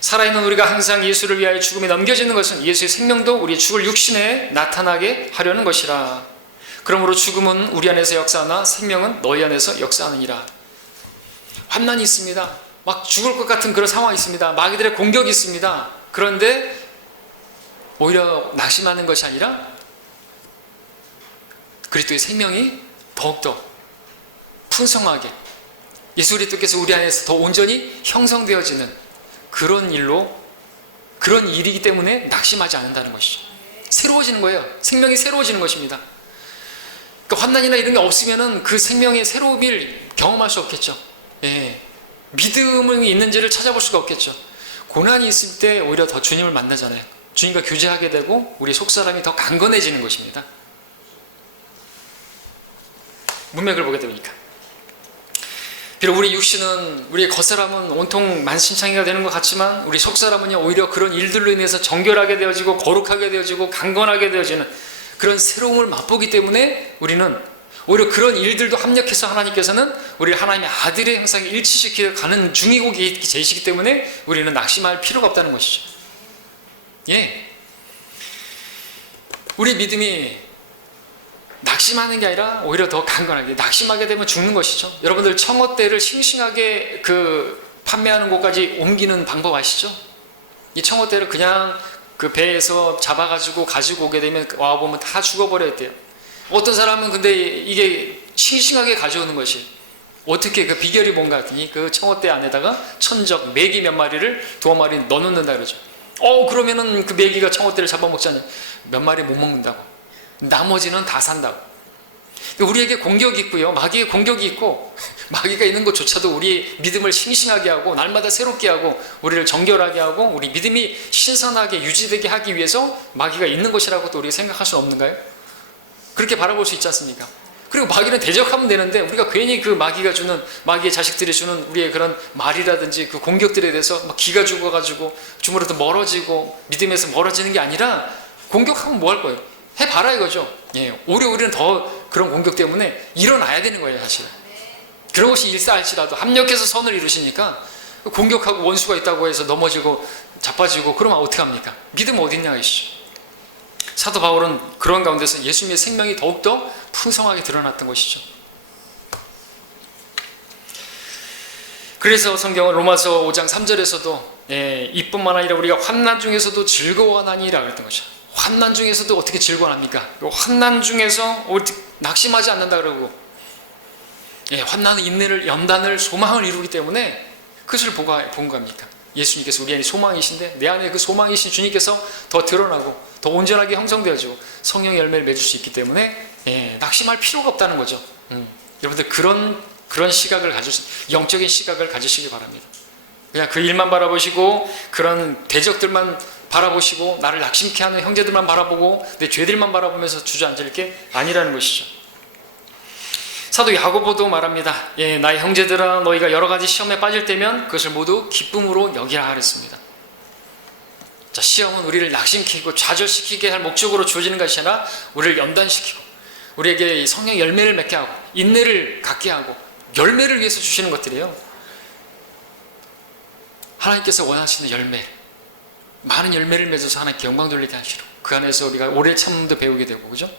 살아있는 우리가 항상 예수를 위하여 죽음에 넘겨지는 것은 예수의 생명도 우리의 죽을 육신에 나타나게 하려는 것이라. 그러므로 죽음은 우리 안에서 역사하나 생명은 너희 안에서 역사하느니라. 환난이 있습니다. 막 죽을 것 같은 그런 상황이 있습니다. 마귀들의 공격이 있습니다. 그런데 오히려 낙심하는 것이 아니라 그리스도의 생명이 더욱더 풍성하게 예수 그리스도께서 우리 안에서 더 온전히 형성되어지는 그런 일이기 때문에 낙심하지 않는다는 것이죠. 새로워지는 거예요. 생명이 새로워지는 것입니다. 그러니까 환난이나 이런 게 없으면은 그 생명의 새로움을 경험할 수 없겠죠. 믿음이 있는지를 찾아볼 수가 없겠죠. 고난이 있을 때 오히려 더 주님을 만나잖아요. 주님과 교제하게 되고 우리 속사람이 더 강건해지는 것입니다. 문맥을 보게 되니까. 비록 우리 육신은, 우리의 겉사람은 온통 만신창이가 되는 것 같지만 우리 속사람은요, 오히려 그런 일들로 인해서 정결하게 되어지고 거룩하게 되어지고 강건하게 되어지는 그런 새로움을 맛보기 때문에 우리는 오히려 그런 일들도 합력해서 하나님께서는 우리를 하나님의 아들의 형상에 일치시켜 가는 중이고 계시기 때문에 우리는 낙심할 필요가 없다는 것이죠. 예. 우리 믿음이 낙심하는 게 아니라 오히려 더 강건하게, 낙심하게 되면 죽는 것이죠. 여러분들 청어대를 싱싱하게 판매하는 곳까지 옮기는 방법 아시죠? 이 청어대를 그냥 그 배에서 잡아가지고 가지고 오게 되면 와보면 다 죽어버려야 돼요. 어떤 사람은 근데 이게 싱싱하게 가져오는 것이 어떻게, 그 비결이 뭔가 하더니 그 청어대 안에다가 천적, 메기 몇 마리를 두어 마리 넣어놓는다 그러죠. 그러면은 그 메기가 청어대를 잡아먹잖아요. 몇 마리 못 먹는다고. 나머지는 다 산다고. 우리에게 공격이 있고요, 마귀의 공격이 있고, 마귀가 있는 것조차도 우리의 믿음을 싱싱하게 하고 날마다 새롭게 하고 우리를 정결하게 하고 우리 믿음이 신선하게 유지되게 하기 위해서 마귀가 있는 것이라고 또 우리가 생각할 수 없는가요? 그렇게 바라볼 수 있지 않습니까? 그리고 마귀는 대적하면 되는데 우리가 괜히 그 마귀가 주는, 마귀의 자식들이 주는 우리의 그런 말이라든지 그 공격들에 대해서 막 기가 죽어가지고 주무로도 멀어지고 믿음에서 멀어지는 게 아니라, 공격하면 뭐 할 거예요? 해봐라 이거죠. 예, 오히려 우리는 더 그런 공격 때문에 일어나야 되는 거예요, 사실. 그런 것이 일사할지라도 합력해서 선을 이루시니까 공격하고 원수가 있다고 해서 넘어지고 자빠지고 그러면 어떻게 합니까? 믿음 어디 있냐 이시죠. 사도 바울은 그런 가운데서 예수님의 생명이 더욱더 풍성하게 드러났던 것이죠. 그래서 성경은 로마서 5장 3절에서도 이뿐만 아니라 우리가 환난 중에서도 즐거워하나니라 그랬던 것이죠. 환난 중에서도 어떻게 즐거워합니까? 환난 중에서 낙심하지 않는다 그러고, 환난은 인내를, 연단을, 소망을 이루기 때문에 그것을 본 겁니까? 예수님께서 우리 안에 소망이신데 내 안에 그 소망이신 주님께서 더 드러나고 더 온전하게 형성되어지고 성령의 열매를 맺을 수 있기 때문에 낙심할 필요가 없다는 거죠. 여러분들 그런 시각을 영적인 시각을 가지시기 바랍니다. 그냥 그 일만 바라보시고 그런 대적들만 바라보시고 나를 낙심케 하는 형제들만 바라보고 내 죄들만 바라보면서 주저앉을 게 아니라는 것이죠. 사도 야고보도 말합니다. 나의 형제들아, 너희가 여러 가지 시험에 빠질 때면 그것을 모두 기쁨으로 여기라 하랬습니다. 자, 시험은 우리를 낙심시키고 좌절시키게 할 목적으로 주어지는 것이 아니라 우리를 연단시키고 우리에게 성령 열매를 맺게 하고 인내를 갖게 하고 열매를 위해서 주시는 것들이에요. 하나님께서 원하시는 열매, 많은 열매를 맺어서 하나님께 영광 돌리게 하시고 그 안에서 우리가 오래 참음도 배우게 되고, 그죠?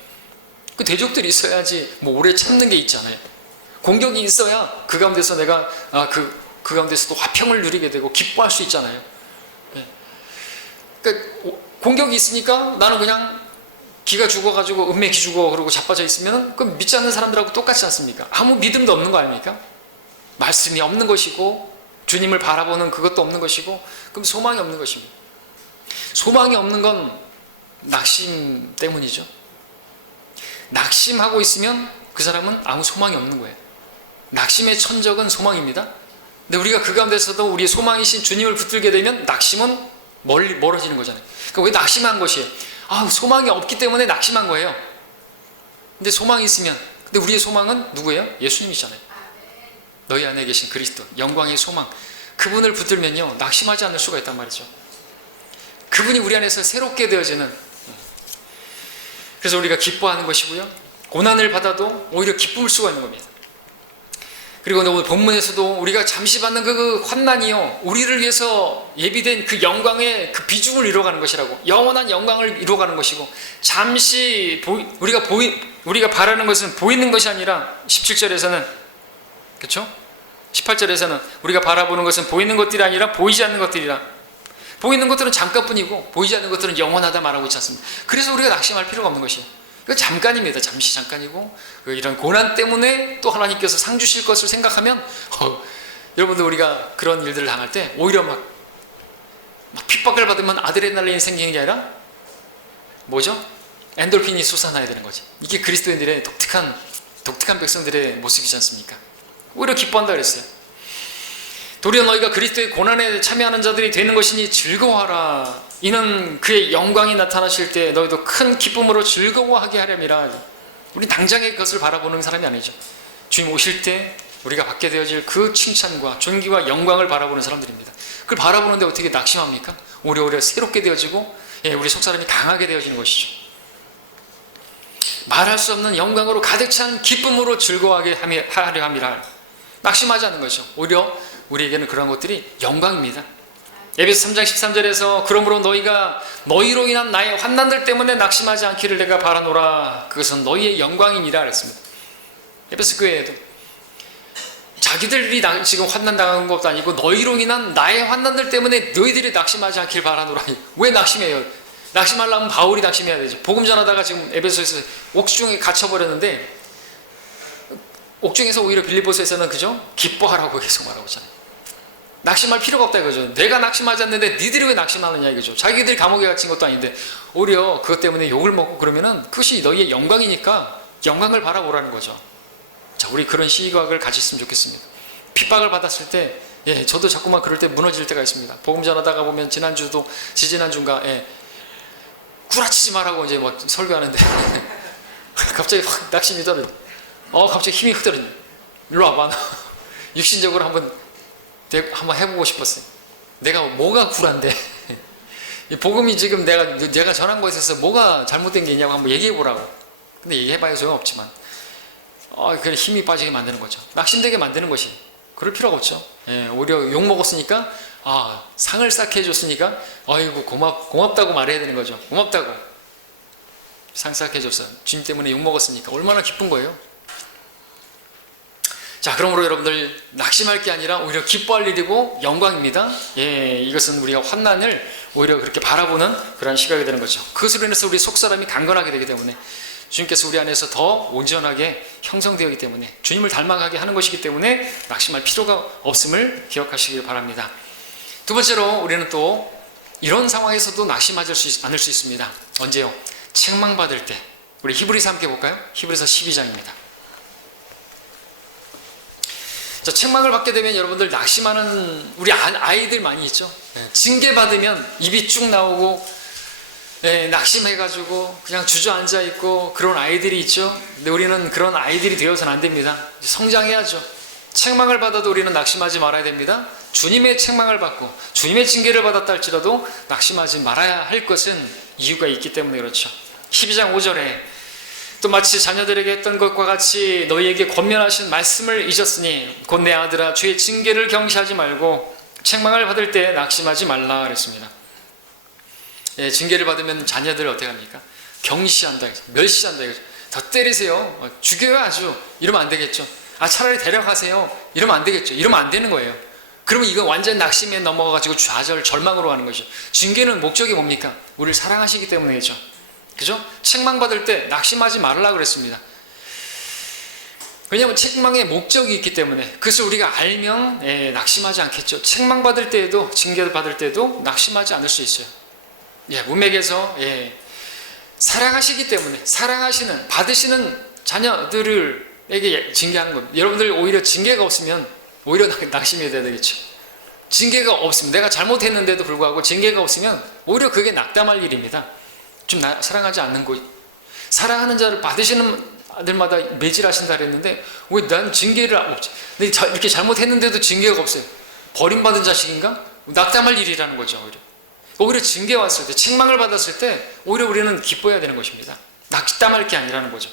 그 대적들이 있어야지 뭐 오래 참는 게 있잖아요. 공격이 있어야 그 가운데서 내가 그 가운데서 또 화평을 누리게 되고 기뻐할 수 있잖아요. 그러니까 공격이 있으니까 나는 그냥 기가 죽어가지고 은매 기죽어 그러고 자빠져 있으면 그럼 믿지 않는 사람들하고 똑같지 않습니까? 아무 믿음도 없는 거 아닙니까? 말씀이 없는 것이고 주님을 바라보는 그것도 없는 것이고, 그럼 소망이 없는 것입니다. 소망이 없는 건 낙심 때문이죠. 낙심하고 있으면 그 사람은 아무 소망이 없는 거예요. 낙심의 천적은 소망입니다. 근데 우리가 그 가운데서도 우리의 소망이신 주님을 붙들게 되면 낙심은 멀어지는 거잖아요. 그러니까 왜 낙심한 것이에요? 소망이 없기 때문에 낙심한 거예요. 근데 소망이 있으면, 근데 우리의 소망은 누구예요? 예수님이잖아요. 너희 안에 계신 그리스도, 영광의 소망, 그분을 붙들면요 낙심하지 않을 수가 있단 말이죠. 그분이 우리 안에서 새롭게 되어지는, 그래서 우리가 기뻐하는 것이고요, 고난을 받아도 오히려 기쁨을 수가 있는 겁니다. 그리고 오늘 본문에서도 우리가 잠시 받는 그 환난이요 우리를 위해서 예비된 그 영광의 그 비중을 이루어가는 것이라고, 영원한 영광을 이루어가는 것이고, 잠시 우리가 바라는 것은 보이는 것이 아니라 17절에서는, 그렇죠? 18절에서는 우리가 바라보는 것은 보이는 것들이 아니라 보이지 않는 것들이라. 보이는 것들은 잠깐뿐이고 보이지 않는 것들은 영원하다 말하고 있지 않습니까? 그래서 우리가 낙심할 필요가 없는 것이에요. 그 잠깐입니다. 잠시 잠깐이고, 이런 고난 때문에 또 하나님께서 상 주실 것을 생각하면 여러분들 우리가 그런 일들을 당할 때 오히려 막 핍박을 받으면 아드레날린이 생기는 게 아니라 뭐죠? 엔돌핀이 솟아나야 되는 거지. 이게 그리스도인들의 독특한 백성들의 모습이지 않습니까? 오히려 기뻐한다 그랬어요. 도리어 너희가 그리스도의 고난에 참여하는 자들이 되는 것이니 즐거워하라. 이는 그의 영광이 나타나실 때 너희도 큰 기쁨으로 즐거워하게 하렴이라. 우리 당장의 그것을 바라보는 사람이 아니죠. 주님 오실 때 우리가 받게 되어질 그 칭찬과 존귀와 영광을 바라보는 사람들입니다. 그걸 바라보는데 어떻게 낙심합니까? 오래오래 새롭게 되어지고 우리 속사람이 강하게 되어지는 것이죠. 말할 수 없는 영광으로 가득 찬 기쁨으로 즐거워하게 하려 함이라. 낙심하지 않는 거죠. 오히려 우리에게는 그런 것들이 영광입니다. 에베소 3장 13절에서 그러므로 너희가 너희로 인한 나의 환난들 때문에 낙심하지 않기를 내가 바라노라. 그것은 너희의 영광이니라 그랬습니다. 에베소 교회에도 자기들이 지금 환난 당한 것도 아니고 너희로 인한 나의 환난들 때문에 너희들이 낙심하지 않길 바라노라. 왜 낙심해요? 낙심하려면 바울이 낙심해야 되죠. 복음 전하다가 지금 에베소에서 옥중에 갇혀버렸는데 옥중에서 오히려 빌립보서에서는 그죠? 기뻐하라고 계속 말하고 있잖아요. 낙심할 필요가 없다 이거죠. 내가 낙심하지 않는데 니들이 왜 낙심하느냐 이거죠. 자기들이 감옥에 갇힌 것도 아닌데 오히려 그것 때문에 욕을 먹고 그러면은 그것이 너희의 영광이니까 영광을 바라보라는 거죠. 자, 우리 그런 시각을 가졌으면 좋겠습니다. 핍박을 받았을 때 저도 자꾸만 그럴 때 무너질 때가 있습니다. 복음 전하다가 보면 지난주도 지지난주인가 구라치지 말라고 이제 막 설교하는데 갑자기 확 낙심이 떨어져. 갑자기 힘이 확 떨어져. 일로 와봐. 육신적으로 한번 해보고 싶었어요. 내가 뭐가 구란데 이 복음이 지금 내가 전한 것에 있어서 뭐가 잘못된 게 있냐고 한번 얘기해 보라고. 근데 얘기해봐야 소용없지만 그래 힘이 빠지게 만드는 거죠. 낙심되게 만드는 것이. 그럴 필요가 없죠. 오히려 욕 먹었으니까 상을 쌓게 해줬으니까 아이고 고맙다고 말해야 되는 거죠. 고맙다고 상 쌓게 해줬어. 주님 때문에 욕 먹었으니까 얼마나 기쁜 거예요. 자, 그러므로 여러분들 낙심할 게 아니라 오히려 기뻐할 일이고 영광입니다. 이것은 우리가 환난을 오히려 그렇게 바라보는 그런 시각이 되는 거죠. 그것으로 인해서 우리 속사람이 강건하게 되기 때문에 주님께서 우리 안에서 더 온전하게 형성되었기 때문에 주님을 닮아가게 하는 것이기 때문에 낙심할 필요가 없음을 기억하시길 바랍니다. 두 번째로 우리는 또 이런 상황에서도 낙심하지 않을 수 있습니다. 언제요? 책망받을 때. 우리 히브리서 함께 볼까요? 히브리서 12장입니다. 자, 책망을 받게 되면 여러분들 낙심하는 우리 아이들 많이 있죠. 징계받으면 입이 쭉 나오고 낙심해가지고 그냥 주저앉아 있고 그런 아이들이 있죠. 근데 우리는 그런 아이들이 되어서는 안 됩니다. 성장해야죠. 책망을 받아도 우리는 낙심하지 말아야 됩니다. 주님의 책망을 받고 주님의 징계를 받았다 할지라도 낙심하지 말아야 할 것은 이유가 있기 때문에 그렇죠. 12장 5절에 또 마치 자녀들에게 했던 것과 같이 너희에게 권면하신 말씀을 잊었으니 곧 내 아들아 주의 징계를 경시하지 말고 책망을 받을 때 낙심하지 말라 그랬습니다. 징계를 받으면 자녀들을 어떻게 합니까? 경시한다, 멸시한다 이거죠. 더 때리세요, 죽여요 아주, 이러면 안 되겠죠. 차라리 데려가세요, 이러면 안 되겠죠. 이러면 안 되는 거예요. 그러면 이건 완전 낙심에 넘어가가지고 좌절, 절망으로 가는 거죠. 징계는 목적이 뭡니까? 우리를 사랑하시기 때문이죠. 그죠? 책망받을 때 낙심하지 말라 그랬습니다. 왜냐하면 책망의 목적이 있기 때문에. 그것을 우리가 알면 낙심하지 않겠죠. 책망받을 때에도, 징계받을 때도 낙심하지 않을 수 있어요. 문맥에서 사랑하시기 때문에 사랑하시는, 받으시는 자녀들에게 징계하는 겁니다. 여러분들 오히려 징계가 없으면 오히려 낙심이 돼야 되겠죠. 징계가 없으면, 내가 잘못했는데도 불구하고 징계가 없으면 오히려 그게 낙담할 일입니다. 좀 사랑하지 않는 곳, 사랑하는 자를 받으시는 아들마다 매질하신다 그랬는데 왜 난 징계를 없지? 이렇게 잘못했는데도 징계가 없어요. 버림받은 자식인가? 낙담할 일이라는 거죠. 오히려 징계 왔을 때, 책망을 받았을 때 오히려 우리는 기뻐해야 되는 것입니다. 낙담할 게 아니라는 거죠.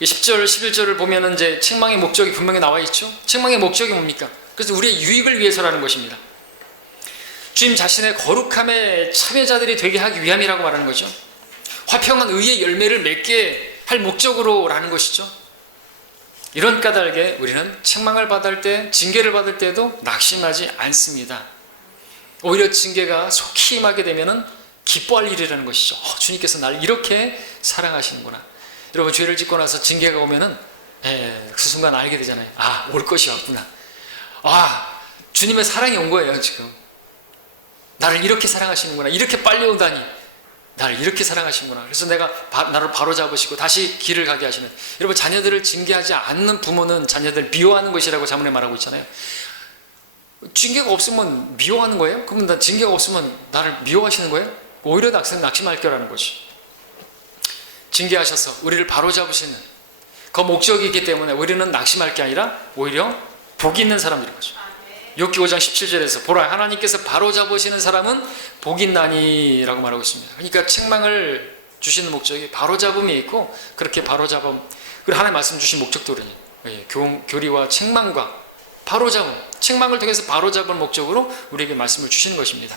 10절, 11절을 보면은 이제 책망의 목적이 분명히 나와 있죠. 책망의 목적이 뭡니까? 그래서 우리의 유익을 위해서라는 것입니다. 주님 자신의 거룩함의 참여자들이 되게 하기 위함이라고 말하는 거죠. 화평한 의의 열매를 맺게 할 목적으로라는 것이죠. 이런 까닭에 우리는 책망을 받을 때, 징계를 받을 때도 낙심하지 않습니다. 오히려 징계가 속히 임하게 되면은 기뻐할 일이라는 것이죠. 주님께서 나를 이렇게 사랑하시는구나. 여러분, 죄를 짓고 나서 징계가 오면은 그 순간 알게 되잖아요. 올 것이 왔구나. 주님의 사랑이 온 거예요. 지금 나를 이렇게 사랑하시는구나. 이렇게 빨리 오다니 나를 이렇게 사랑하시는구나. 그래서 나를 바로 잡으시고 다시 길을 가게 하시는. 여러분, 자녀들을 징계하지 않는 부모는 자녀들 미워하는 것이라고 자문에 말하고 있잖아요. 징계가 없으면 미워하는 거예요? 그러면 나 징계가 없으면 나를 미워하시는 거예요? 오히려 낙심할 거라는 거지. 징계하셔서 우리를 바로잡으시는 그 목적이 있기 때문에 우리는 낙심할 게 아니라 오히려 복이 있는 사람들인 거죠. 욥기 5장 17절에서 보라 하나님께서 바로잡으시는 사람은 복이 있나니라고 말하고 있습니다. 그러니까 책망을 주시는 목적이 바로잡음이 있고, 그렇게 바로잡음, 그리고 하나님 말씀 주신 목적도 그러니 교리와 책망과 바로잡음, 책망을 통해서 바로잡을 목적으로 우리에게 말씀을 주시는 것입니다.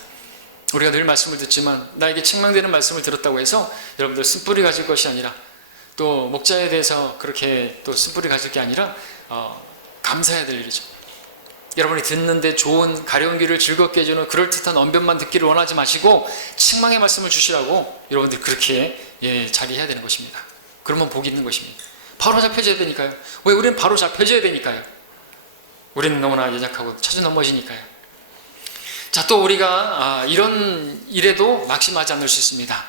우리가 늘 말씀을 듣지만 나에게 책망되는 말씀을 들었다고 해서 여러분들 쓴뿌리 가질 것이 아니라, 또 목자에 대해서 그렇게 또 쓴뿌리 가질 게 아니라 감사해야 될 일이죠. 여러분이 듣는데 좋은 가려운 귀를 즐겁게 해주는 그럴듯한 언변만 듣기를 원하지 마시고 책망의 말씀을 주시라고 여러분들이 그렇게 자리해야 되는 것입니다. 그러면 복이 있는 것입니다. 바로 잡혀져야 되니까요. 왜? 우리는 바로 잡혀져야 되니까요. 우리는 너무나 연약하고 자주 넘어지니까요. 자, 또 우리가 이런 일에도 낙심하지 않을 수 있습니다.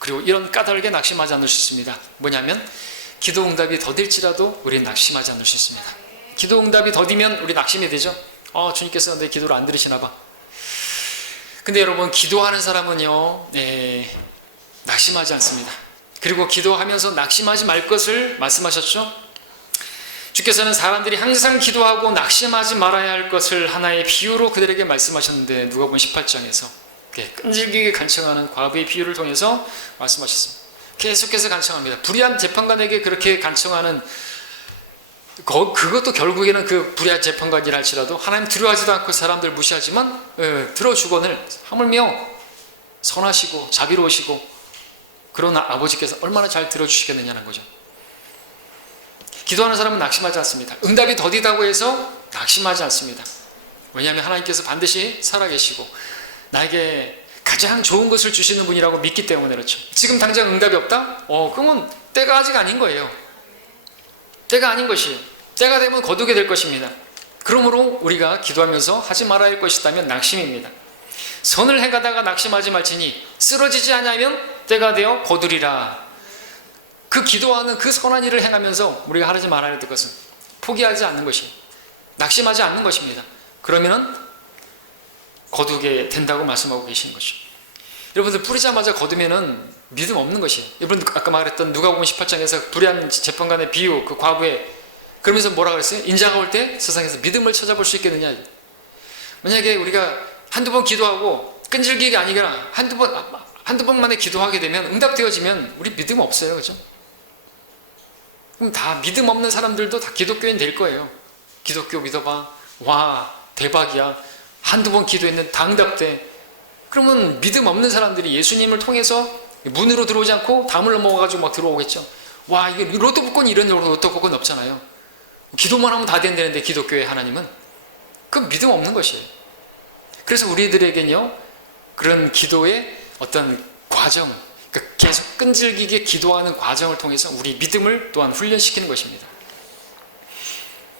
그리고 이런 까닭에 낙심하지 않을 수 있습니다. 뭐냐면 기도 응답이 더딜지라도 우리는 낙심하지 않을 수 있습니다. 기도 응답이 더디면 우리 낙심이 되죠. 주님께서 내 기도를 안 들으시나 봐. 근데 여러분, 기도하는 사람은요, 낙심하지 않습니다. 그리고 기도하면서 낙심하지 말 것을 말씀하셨죠. 주께서는 사람들이 항상 기도하고 낙심하지 말아야 할 것을 하나의 비유로 그들에게 말씀하셨는데, 누가복음 18장에서 끈질기게 간청하는 과부의 비유를 통해서 말씀하셨습니다. 계속해서 간청합니다. 불의한 재판관에게 그렇게 간청하는, 그것도 결국에는 그 불의한 재판관이라 할지라도 하나님 두려워하지도 않고 사람들 무시하지만 들어주거늘 하물며 선하시고 자비로우시고 그런 아버지께서 얼마나 잘 들어주시겠느냐는 거죠. 기도하는 사람은 낙심하지 않습니다. 응답이 더디다고 해서 낙심하지 않습니다. 왜냐하면 하나님께서 반드시 살아계시고 나에게 가장 좋은 것을 주시는 분이라고 믿기 때문에 그렇죠. 지금 당장 응답이 없다? 그러면 때가 아직 아닌 거예요. 때가 아닌 것이에요. 때가 되면 거두게 될 것입니다. 그러므로 우리가 기도하면서 하지 말아야 할 것이 있다면 낙심입니다. 선을 행하다가 낙심하지 말지니 쓰러지지 않으면 때가 되어 거두리라. 그 기도하는 그 선한 일을 행하면서 우리가 하지 말아야 될 것은 포기하지 않는 것이에요. 낙심하지 않는 것입니다. 그러면 거두게 된다고 말씀하고 계시는 것이죠. 여러분들 뿌리자마자 거두면은 믿음 없는 것이에요. 여러분 아까 말했던 누가복음 18장에서 불의한 재판관의 비유, 그 과부에 그러면서 뭐라 그랬어요? 인자가 올 때 세상에서 믿음을 찾아볼 수 있겠느냐. 만약에 우리가 한두 번 기도하고 끈질기게 아니거나 한두 번만에 기도하게 되면 응답되어지면 우리 믿음 없어요. 그죠? 그럼 다 믿음 없는 사람들도 다 기독교인 될 거예요. 기독교 믿어봐. 와, 대박이야. 한두 번 기도했는데 다 응답돼. 그러면 믿음 없는 사람들이 예수님을 통해서 문으로 들어오지 않고 담을 넘어가가지고 막 들어오겠죠. 와, 이게 로또 복권 이런 로또 복권 없잖아요. 기도만 하면 다 된다는데 기독교의 하나님은 그건 믿음 없는 것이에요. 그래서 우리들에겐요, 그런 기도의 어떤 과정, 그러니까 계속 끈질기게 기도하는 과정을 통해서 우리 믿음을 또한 훈련시키는 것입니다.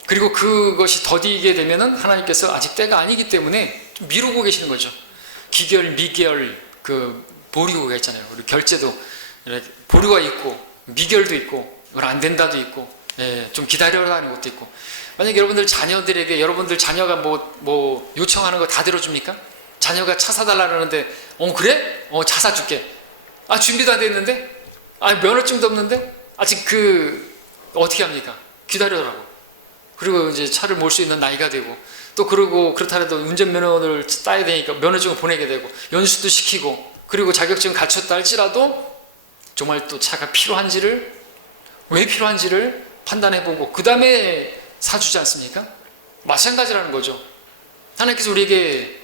그리고 그것이 더디게 되면은 하나님께서 아직 때가 아니기 때문에 좀 미루고 계시는 거죠. 기결, 미결, 그 보류가 있잖아요. 우리 결제도 보류가 있고 미결도 있고 안 된다도 있고, 좀 기다려라는 것도 있고. 만약 여러분들 자녀들에게 여러분들 자녀가 뭐 요청하는 거 다 들어줍니까? 자녀가 차 사달라는데 그래? 차 사줄게. 준비도 안 됐는데? 면허증도 없는데? 아직 어떻게 합니까? 기다려라고. 그리고 이제 차를 몰 수 있는 나이가 되고, 또 그러고 그렇다 해도 운전면허를 따야 되니까 면허증을 보내게 되고 연수도 시키고, 그리고 자격증을 갖췄다 할지라도 정말 또 차가 필요한지를, 왜 필요한지를 판단해보고 그 다음에 사주지 않습니까? 마찬가지라는 거죠. 하나님께서 우리에게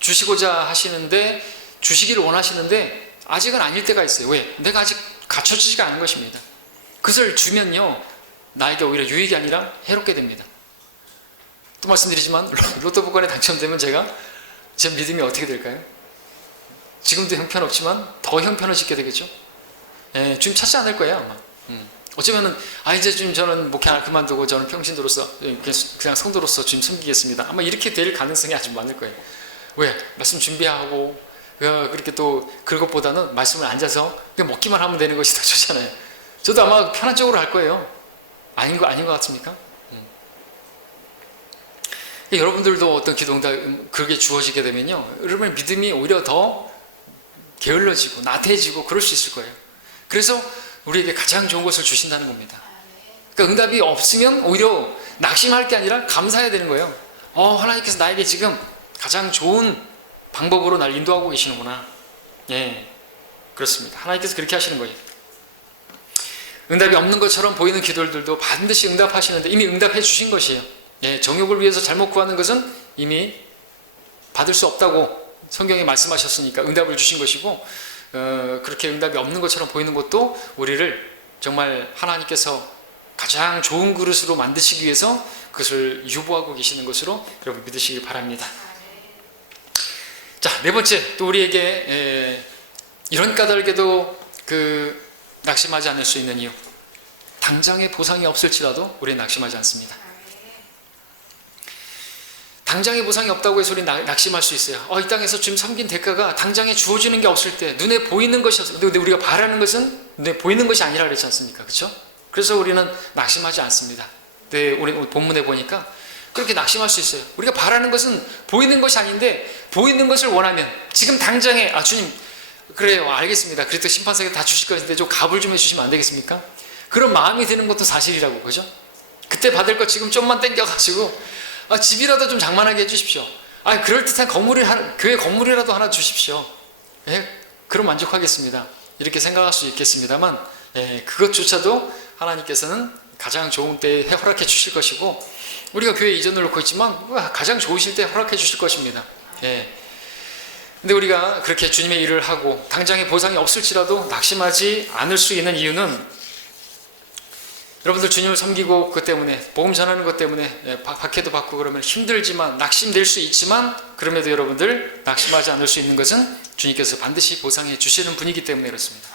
주시고자 하시는데, 주시기를 원하시는데 아직은 아닐 때가 있어요. 왜? 내가 아직 갖춰지지가 않은 것입니다. 그것을 주면요, 나에게 오히려 유익이 아니라 해롭게 됩니다. 또 말씀드리지만 로또 복권에 당첨되면 제 믿음이 어떻게 될까요? 지금도 형편없지만 더 형편없게 되겠죠. 주님 찾지 않을 거예요 아마. 어쩌면은 이제 주님 저는 목회 하나 그만두고 저는 평신도로서 그냥 성도로서 주님 섬기겠습니다. 아마 이렇게 될 가능성이 아주 많을 거예요. 왜? 말씀 준비하고 그렇게 또 그것보다는 말씀을 앉아서 그냥 먹기만 하면 되는 것이 더 좋잖아요. 저도 아마 편한 쪽으로 할 거예요. 아닌 것 같습니까? 여러분들도 어떤 기도응답 그게 주어지게 되면요, 여러분의 믿음이 오히려 더 게을러지고 나태해지고 그럴 수 있을 거예요. 그래서 우리에게 가장 좋은 것을 주신다는 겁니다. 그러니까 응답이 없으면 오히려 낙심할 게 아니라 감사해야 되는 거예요. 하나님께서 나에게 지금 가장 좋은 방법으로 날 인도하고 계시는구나. 예, 그렇습니다. 하나님께서 그렇게 하시는 거예요. 응답이 없는 것처럼 보이는 기도들도 반드시 응답하시는데 이미 응답해 주신 것이에요. 예, 정욕을 위해서 잘못 구하는 것은 이미 받을 수 없다고 성경에 말씀하셨으니까 응답을 주신 것이고, 그렇게 응답이 없는 것처럼 보이는 것도 우리를 정말 하나님께서 가장 좋은 그릇으로 만드시기 위해서 그것을 유보하고 계시는 것으로 여러분 믿으시길 바랍니다. 자, 네 번째, 또 우리에게 이런 까닭에도 낙심하지 않을 수 있는 이유, 당장의 보상이 없을지라도 우리는 낙심하지 않습니다. 당장의 보상이 없다고 해서 우리는 낙심할 수 있어요. 이 땅에서 지금 섬긴 대가가 당장에 주어지는 게 없을 때, 눈에 보이는 것이 없을 때, 근데 우리가 바라는 것은 눈에 보이는 것이 아니라 그랬지 않습니까? 그렇죠? 그래서 우리는 낙심하지 않습니다. 네, 우리 본문에 보니까 그렇게 낙심할 수 있어요. 우리가 바라는 것은 보이는 것이 아닌데, 보이는 것을 원하면 지금 당장에 주님, 그래요, 알겠습니다. 그래도 심판석에 다 주실 것인데 좀 값을 좀 해주시면 안 되겠습니까? 그런 마음이 드는 것도 사실이라고, 그죠? 그때 받을 거 지금 좀만 땡겨가지고 집이라도 좀 장만하게 해주십시오. 그럴듯한 교회 건물이라도 하나 주십시오. 예, 그럼 만족하겠습니다. 이렇게 생각할 수 있겠습니다만, 그것조차도 하나님께서는 가장 좋은 때에 허락해 주실 것이고, 우리가 교회 이전을 놓고 있지만 가장 좋으실 때 허락해 주실 것입니다. 근데 우리가 그렇게 주님의 일을 하고 당장의 보상이 없을지라도 낙심하지 않을 수 있는 이유는, 여러분들 주님을 섬기고 그것 때문에, 복음 전하는 것 때문에 박해도 받고 그러면 힘들지만, 낙심될 수 있지만, 그럼에도 여러분들 낙심하지 않을 수 있는 것은 주님께서 반드시 보상해 주시는 분이기 때문에 그렇습니다.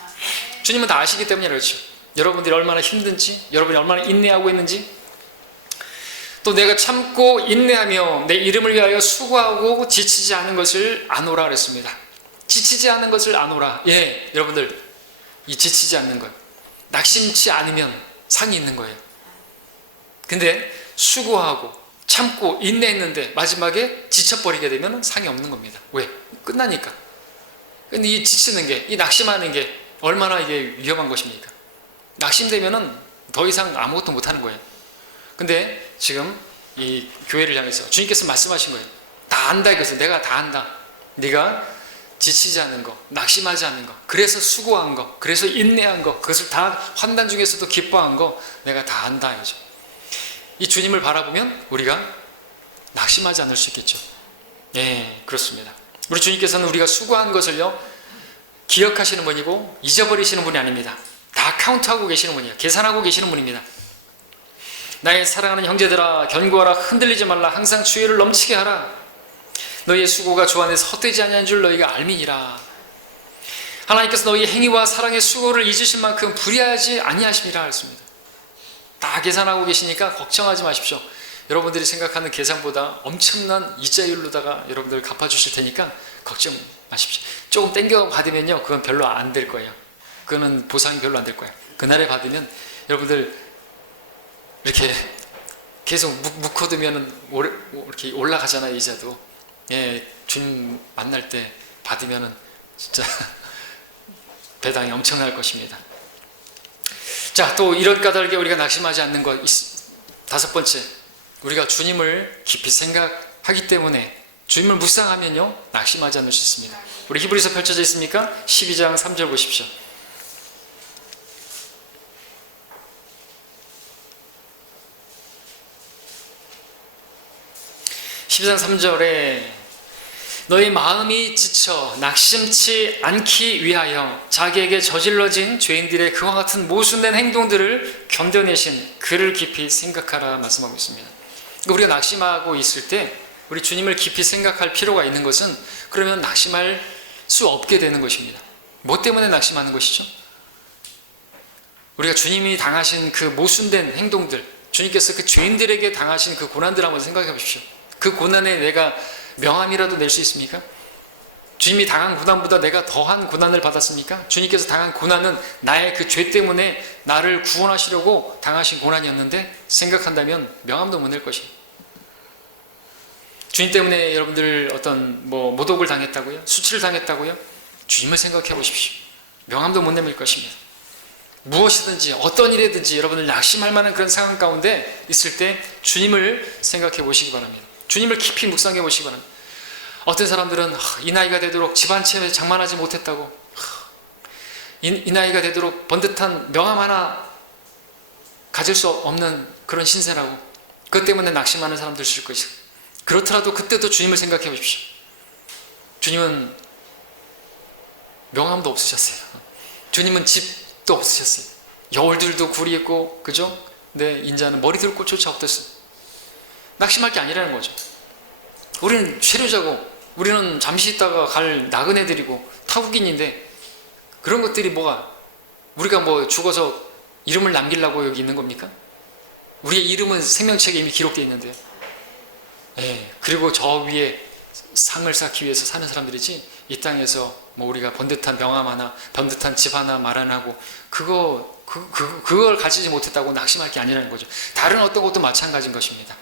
주님은 다 아시기 때문에 그렇죠. 여러분들이 얼마나 힘든지, 여러분이 얼마나 인내하고 있는지, 또 내가 참고 인내하며 내 이름을 위하여 수고하고 지치지 않은 것을 아노라 그랬습니다. 지치지 않은 것을 아노라. 예, 여러분들, 이 지치지 않는 것, 낙심치 않으면 상이 있는 거예요. 근데 수고하고 참고 인내했는데 마지막에 지쳐버리게 되면 상이 없는 겁니다. 왜? 끝나니까. 근데 이 지치는 게, 이 낙심하는 게 얼마나 이게 위험한 것입니까? 낙심되면은 더 이상 아무것도 못하는 거예요. 근데 지금 이 교회를 향해서 주님께서 말씀하신 거예요. 다 안다 이것을. 내가 다 안다. 네가 지치지 않은 거, 낙심하지 않는 거, 그래서 수고한 거, 그래서 인내한 거, 그것을 다 환난 중에서도 기뻐한 거 내가 다 안다 이거죠. 이 주님을 바라보면 우리가 낙심하지 않을 수 있겠죠. 예, 그렇습니다. 우리 주님께서는 우리가 수고한 것을요 기억하시는 분이고 잊어버리시는 분이 아닙니다. 다 카운트하고 계시는 분이에요. 계산하고 계시는 분입니다. 나의 사랑하는 형제들아, 견고하라. 흔들리지 말라. 항상 주의를 넘치게 하라. 너희의 수고가 주 안에서 헛되지 아니한 줄 너희가 알미니라. 하나님께서 너희의 행위와 사랑의 수고를 잊으실 만큼 불의하지 아니하심이라 했습니다. 다 계산하고 계시니까 걱정하지 마십시오. 여러분들이 생각하는 계산보다 엄청난 이자율로다가 여러분들 갚아주실 테니까 걱정 마십시오. 조금 땡겨 받으면요, 그건 별로 안 될 거예요. 그거는 보상이 별로 안 될 거예요. 그날에 받으면 여러분들 이렇게 계속 묵혀두면 이렇게 올라가잖아요, 이자도. 예, 주님 만날 때 받으면은 진짜 배당이 엄청날 것입니다. 자, 또 이런 까닭에 우리가 낙심하지 않는 것, 다섯 번째, 우리가 주님을 깊이 생각하기 때문에, 주님을 묵상하면요 낙심하지 않을 수 있습니다. 우리 히브리서 펼쳐져 있습니까? 12장 3절 보십시오. 12장 3절에 너희 마음이 지쳐 낙심치 않기 위하여 자기에게 저질러진 죄인들의 그와 같은 모순된 행동들을 견뎌내신 그를 깊이 생각하라 말씀하고 있습니다. 우리가 낙심하고 있을 때 우리 주님을 깊이 생각할 필요가 있는 것은, 그러면 낙심할 수 없게 되는 것입니다. 뭐 때문에 낙심하는 것이죠? 우리가 주님이 당하신 그 모순된 행동들, 주님께서 그 죄인들에게 당하신 그 고난들 한번 생각해 보십시오. 그 고난에 내가 명함이라도 낼 수 있습니까? 주님이 당한 고난보다 내가 더한 고난을 받았습니까? 주님께서 당한 고난은 나의 그 죄 때문에 나를 구원하시려고 당하신 고난이었는데, 생각한다면 명함도 못 낼 것이에요. 주님 때문에 여러분들 어떤 모독을 당했다고요? 수치를 당했다고요? 주님을 생각해 보십시오. 명함도 못 내밀 것입니다. 무엇이든지 어떤 일이든지 여러분을 낙심할 만한 그런 상황 가운데 있을 때 주님을 생각해 보시기 바랍니다. 주님을 깊이 묵상해 보시기 바랍니다. 어떤 사람들은 이 나이가 되도록 집 한 채 장만하지 못했다고, 이 나이가 되도록 번듯한 명함 하나 가질 수 없는 그런 신세라고, 그것 때문에 낙심하는 사람들 있을 것이고, 그렇더라도 그때도 주님을 생각해 보십시오. 주님은 명함도 없으셨어요. 주님은 집도 없으셨어요. 여울들도 굴이 있고, 그죠? 근데 인자는 머리들 꽃조차 없었어요. 낙심할 게 아니라는 거죠. 우리는 쇠류자고, 우리는 잠시 있다가 갈 나그네들이고 타국인인데, 그런 것들이 우리가 죽어서 이름을 남기려고 여기 있는 겁니까? 우리의 이름은 생명책에 이미 기록되어 있는데요. 그리고 저 위에 상을 쌓기 위해서 사는 사람들이지, 이 땅에서 우리가 번듯한 명함 하나, 번듯한 집 하나 마련하고 그걸 가지지 못했다고 낙심할 게 아니라는 거죠. 다른 어떤 것도 마찬가지인 것입니다.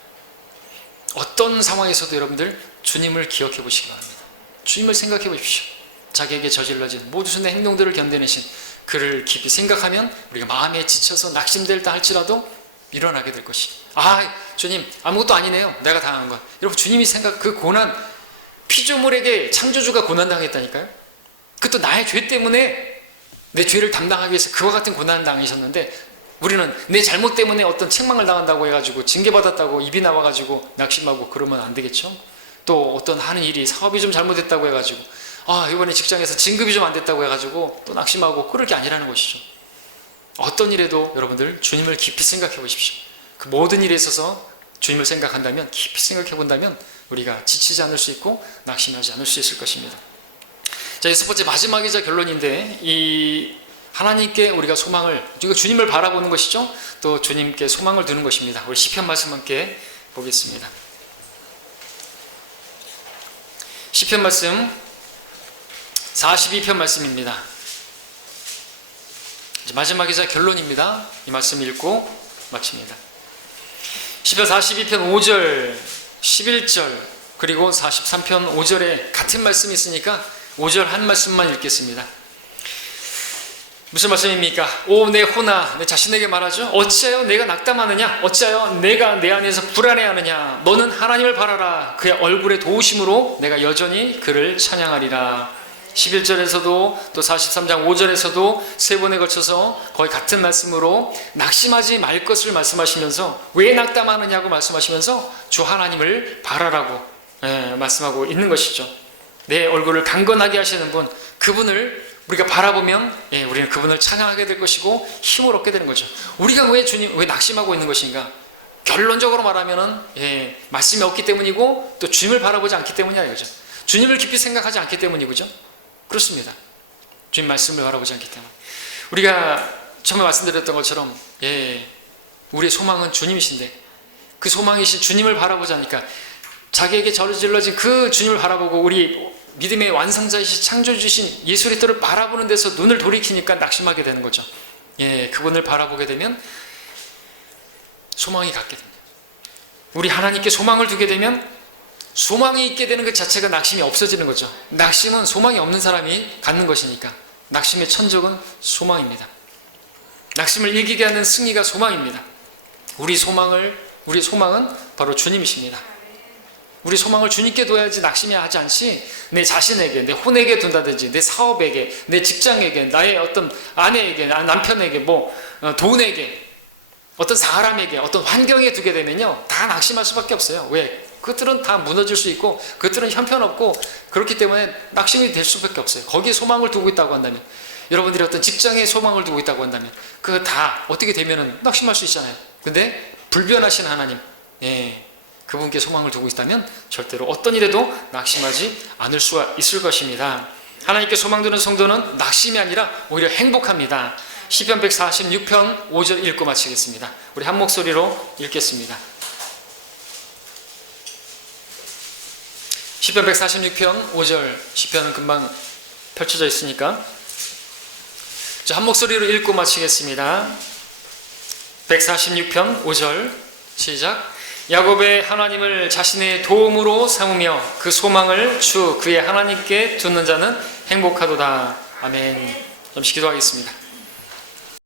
어떤 상황에서도 여러분들 주님을 기억해 보시기 바랍니다. 주님을 생각해 보십시오. 자기에게 저질러진 모든 행동들을 견뎌내신 그를 깊이 생각하면 우리가 마음에 지쳐서 낙심될다 할지라도 일어나게 될 것이. 주님 아무것도 아니네요, 내가 당한 건. 여러분, 주님이 그 고난, 피조물에게 창조주가 고난당했다니까요. 그것도 나의 죄 때문에 내 죄를 담당하기 위해서 그와 같은 고난을 당하셨는데, 우리는 내 잘못 때문에 어떤 책망을 당한다고 해가지고 징계받았다고 입이 나와가지고 낙심하고 그러면 안 되겠죠. 또 어떤 하는 일이, 사업이 좀 잘못됐다고 해가지고 이번에 직장에서 진급이 좀 안 됐다고 해가지고 또 낙심하고 그럴 게 아니라는 것이죠. 어떤 일에도 여러분들 주님을 깊이 생각해 보십시오. 그 모든 일에 있어서 주님을 생각한다면, 깊이 생각해 본다면 우리가 지치지 않을 수 있고 낙심하지 않을 수 있을 것입니다. 자, 여섯 번째 마지막이자 결론인데, 이 하나님께 우리가 소망을, 주님을 바라보는 것이죠. 또 주님께 소망을 두는 것입니다. 우리 시편 말씀 함께 보겠습니다. 시편 말씀 42편 말씀입니다. 이제 마지막이자 결론입니다. 이 말씀 읽고 마칩니다. 시편 42편 5절, 11절, 그리고 43편 5절에 같은 말씀이 있으니까 5절 한 말씀만 읽겠습니다. 무슨 말씀입니까? 오 내 혼아, 내 자신에게 말하죠. 어찌하여 내가 낙담하느냐? 어찌하여 내가 내 안에서 불안해하느냐? 너는 하나님을 바라라. 그의 얼굴의 도우심으로 내가 여전히 그를 찬양하리라. 11절에서도 또 43장 5절에서도 세 번에 걸쳐서 거의 같은 말씀으로 낙심하지 말 것을 말씀하시면서, 왜 낙담하느냐고 말씀하시면서 주 하나님을 바라라고 말씀하고 있는 것이죠. 내 얼굴을 강건하게 하시는 분, 그분을 우리가 바라보면 우리는 그분을 찬양하게 될 것이고 힘을 얻게 되는 거죠. 우리가 왜 낙심하고 있는 것인가? 결론적으로 말하면은 말씀이 없기 때문이고, 또 주님을 바라보지 않기 때문이야 이거죠. 주님을 깊이 생각하지 않기 때문이죠. 그렇습니다. 주님 말씀을 바라보지 않기 때문에. 우리가 처음에 말씀드렸던 것처럼 우리의 소망은 주님이신데, 그 소망이신 주님을 바라보지 않으니까, 자기에게 저질러진 그 주님을 바라보고 우리 믿음의 완성자이신 창조주신 예수 그리스도를 바라보는 데서 눈을 돌이키니까 낙심하게 되는 거죠. 그분을 바라보게 되면 소망이 갖게 됩니다. 우리 하나님께 소망을 두게 되면 소망이 있게 되는 것 자체가 낙심이 없어지는 거죠. 낙심은 소망이 없는 사람이 갖는 것이니까. 낙심의 천적은 소망입니다. 낙심을 이기게 하는 승리가 소망입니다. 우리의 소망은 바로 주님이십니다. 우리 소망을 주님께 둬야지 낙심이 하지 않지, 내 자신에게, 내 혼에게 둔다든지, 내 사업에게, 내 직장에게, 나의 어떤 아내에게, 남편에게, 돈에게, 어떤 사람에게, 어떤 환경에 두게 되면요, 다 낙심할 수밖에 없어요. 왜? 그것들은 다 무너질 수 있고, 그것들은 형편없고, 그렇기 때문에 낙심이 될 수밖에 없어요. 거기에 소망을 두고 있다고 한다면, 여러분들이 어떤 직장에 소망을 두고 있다고 한다면, 그거 다 어떻게 되면은 낙심할 수 있잖아요. 근데 불변하신 하나님, 그분께 소망을 두고 있다면 절대로 어떤 일에도 낙심하지 않을 수가 있을 것입니다. 하나님께 소망 두는 성도는 낙심이 아니라 오히려 행복합니다. 시편 146편 5절 읽고 마치겠습니다. 우리 한 목소리로 읽겠습니다. 시편 146편 5절, 시편은 금방 펼쳐져 있으니까 한 목소리로 읽고 마치겠습니다. 146편 5절 시작. 야곱의 하나님을 자신의 도움으로 삼으며 그 소망을 주 그의 하나님께 두는 자는 행복하도다. 아멘. 잠시 기도하겠습니다.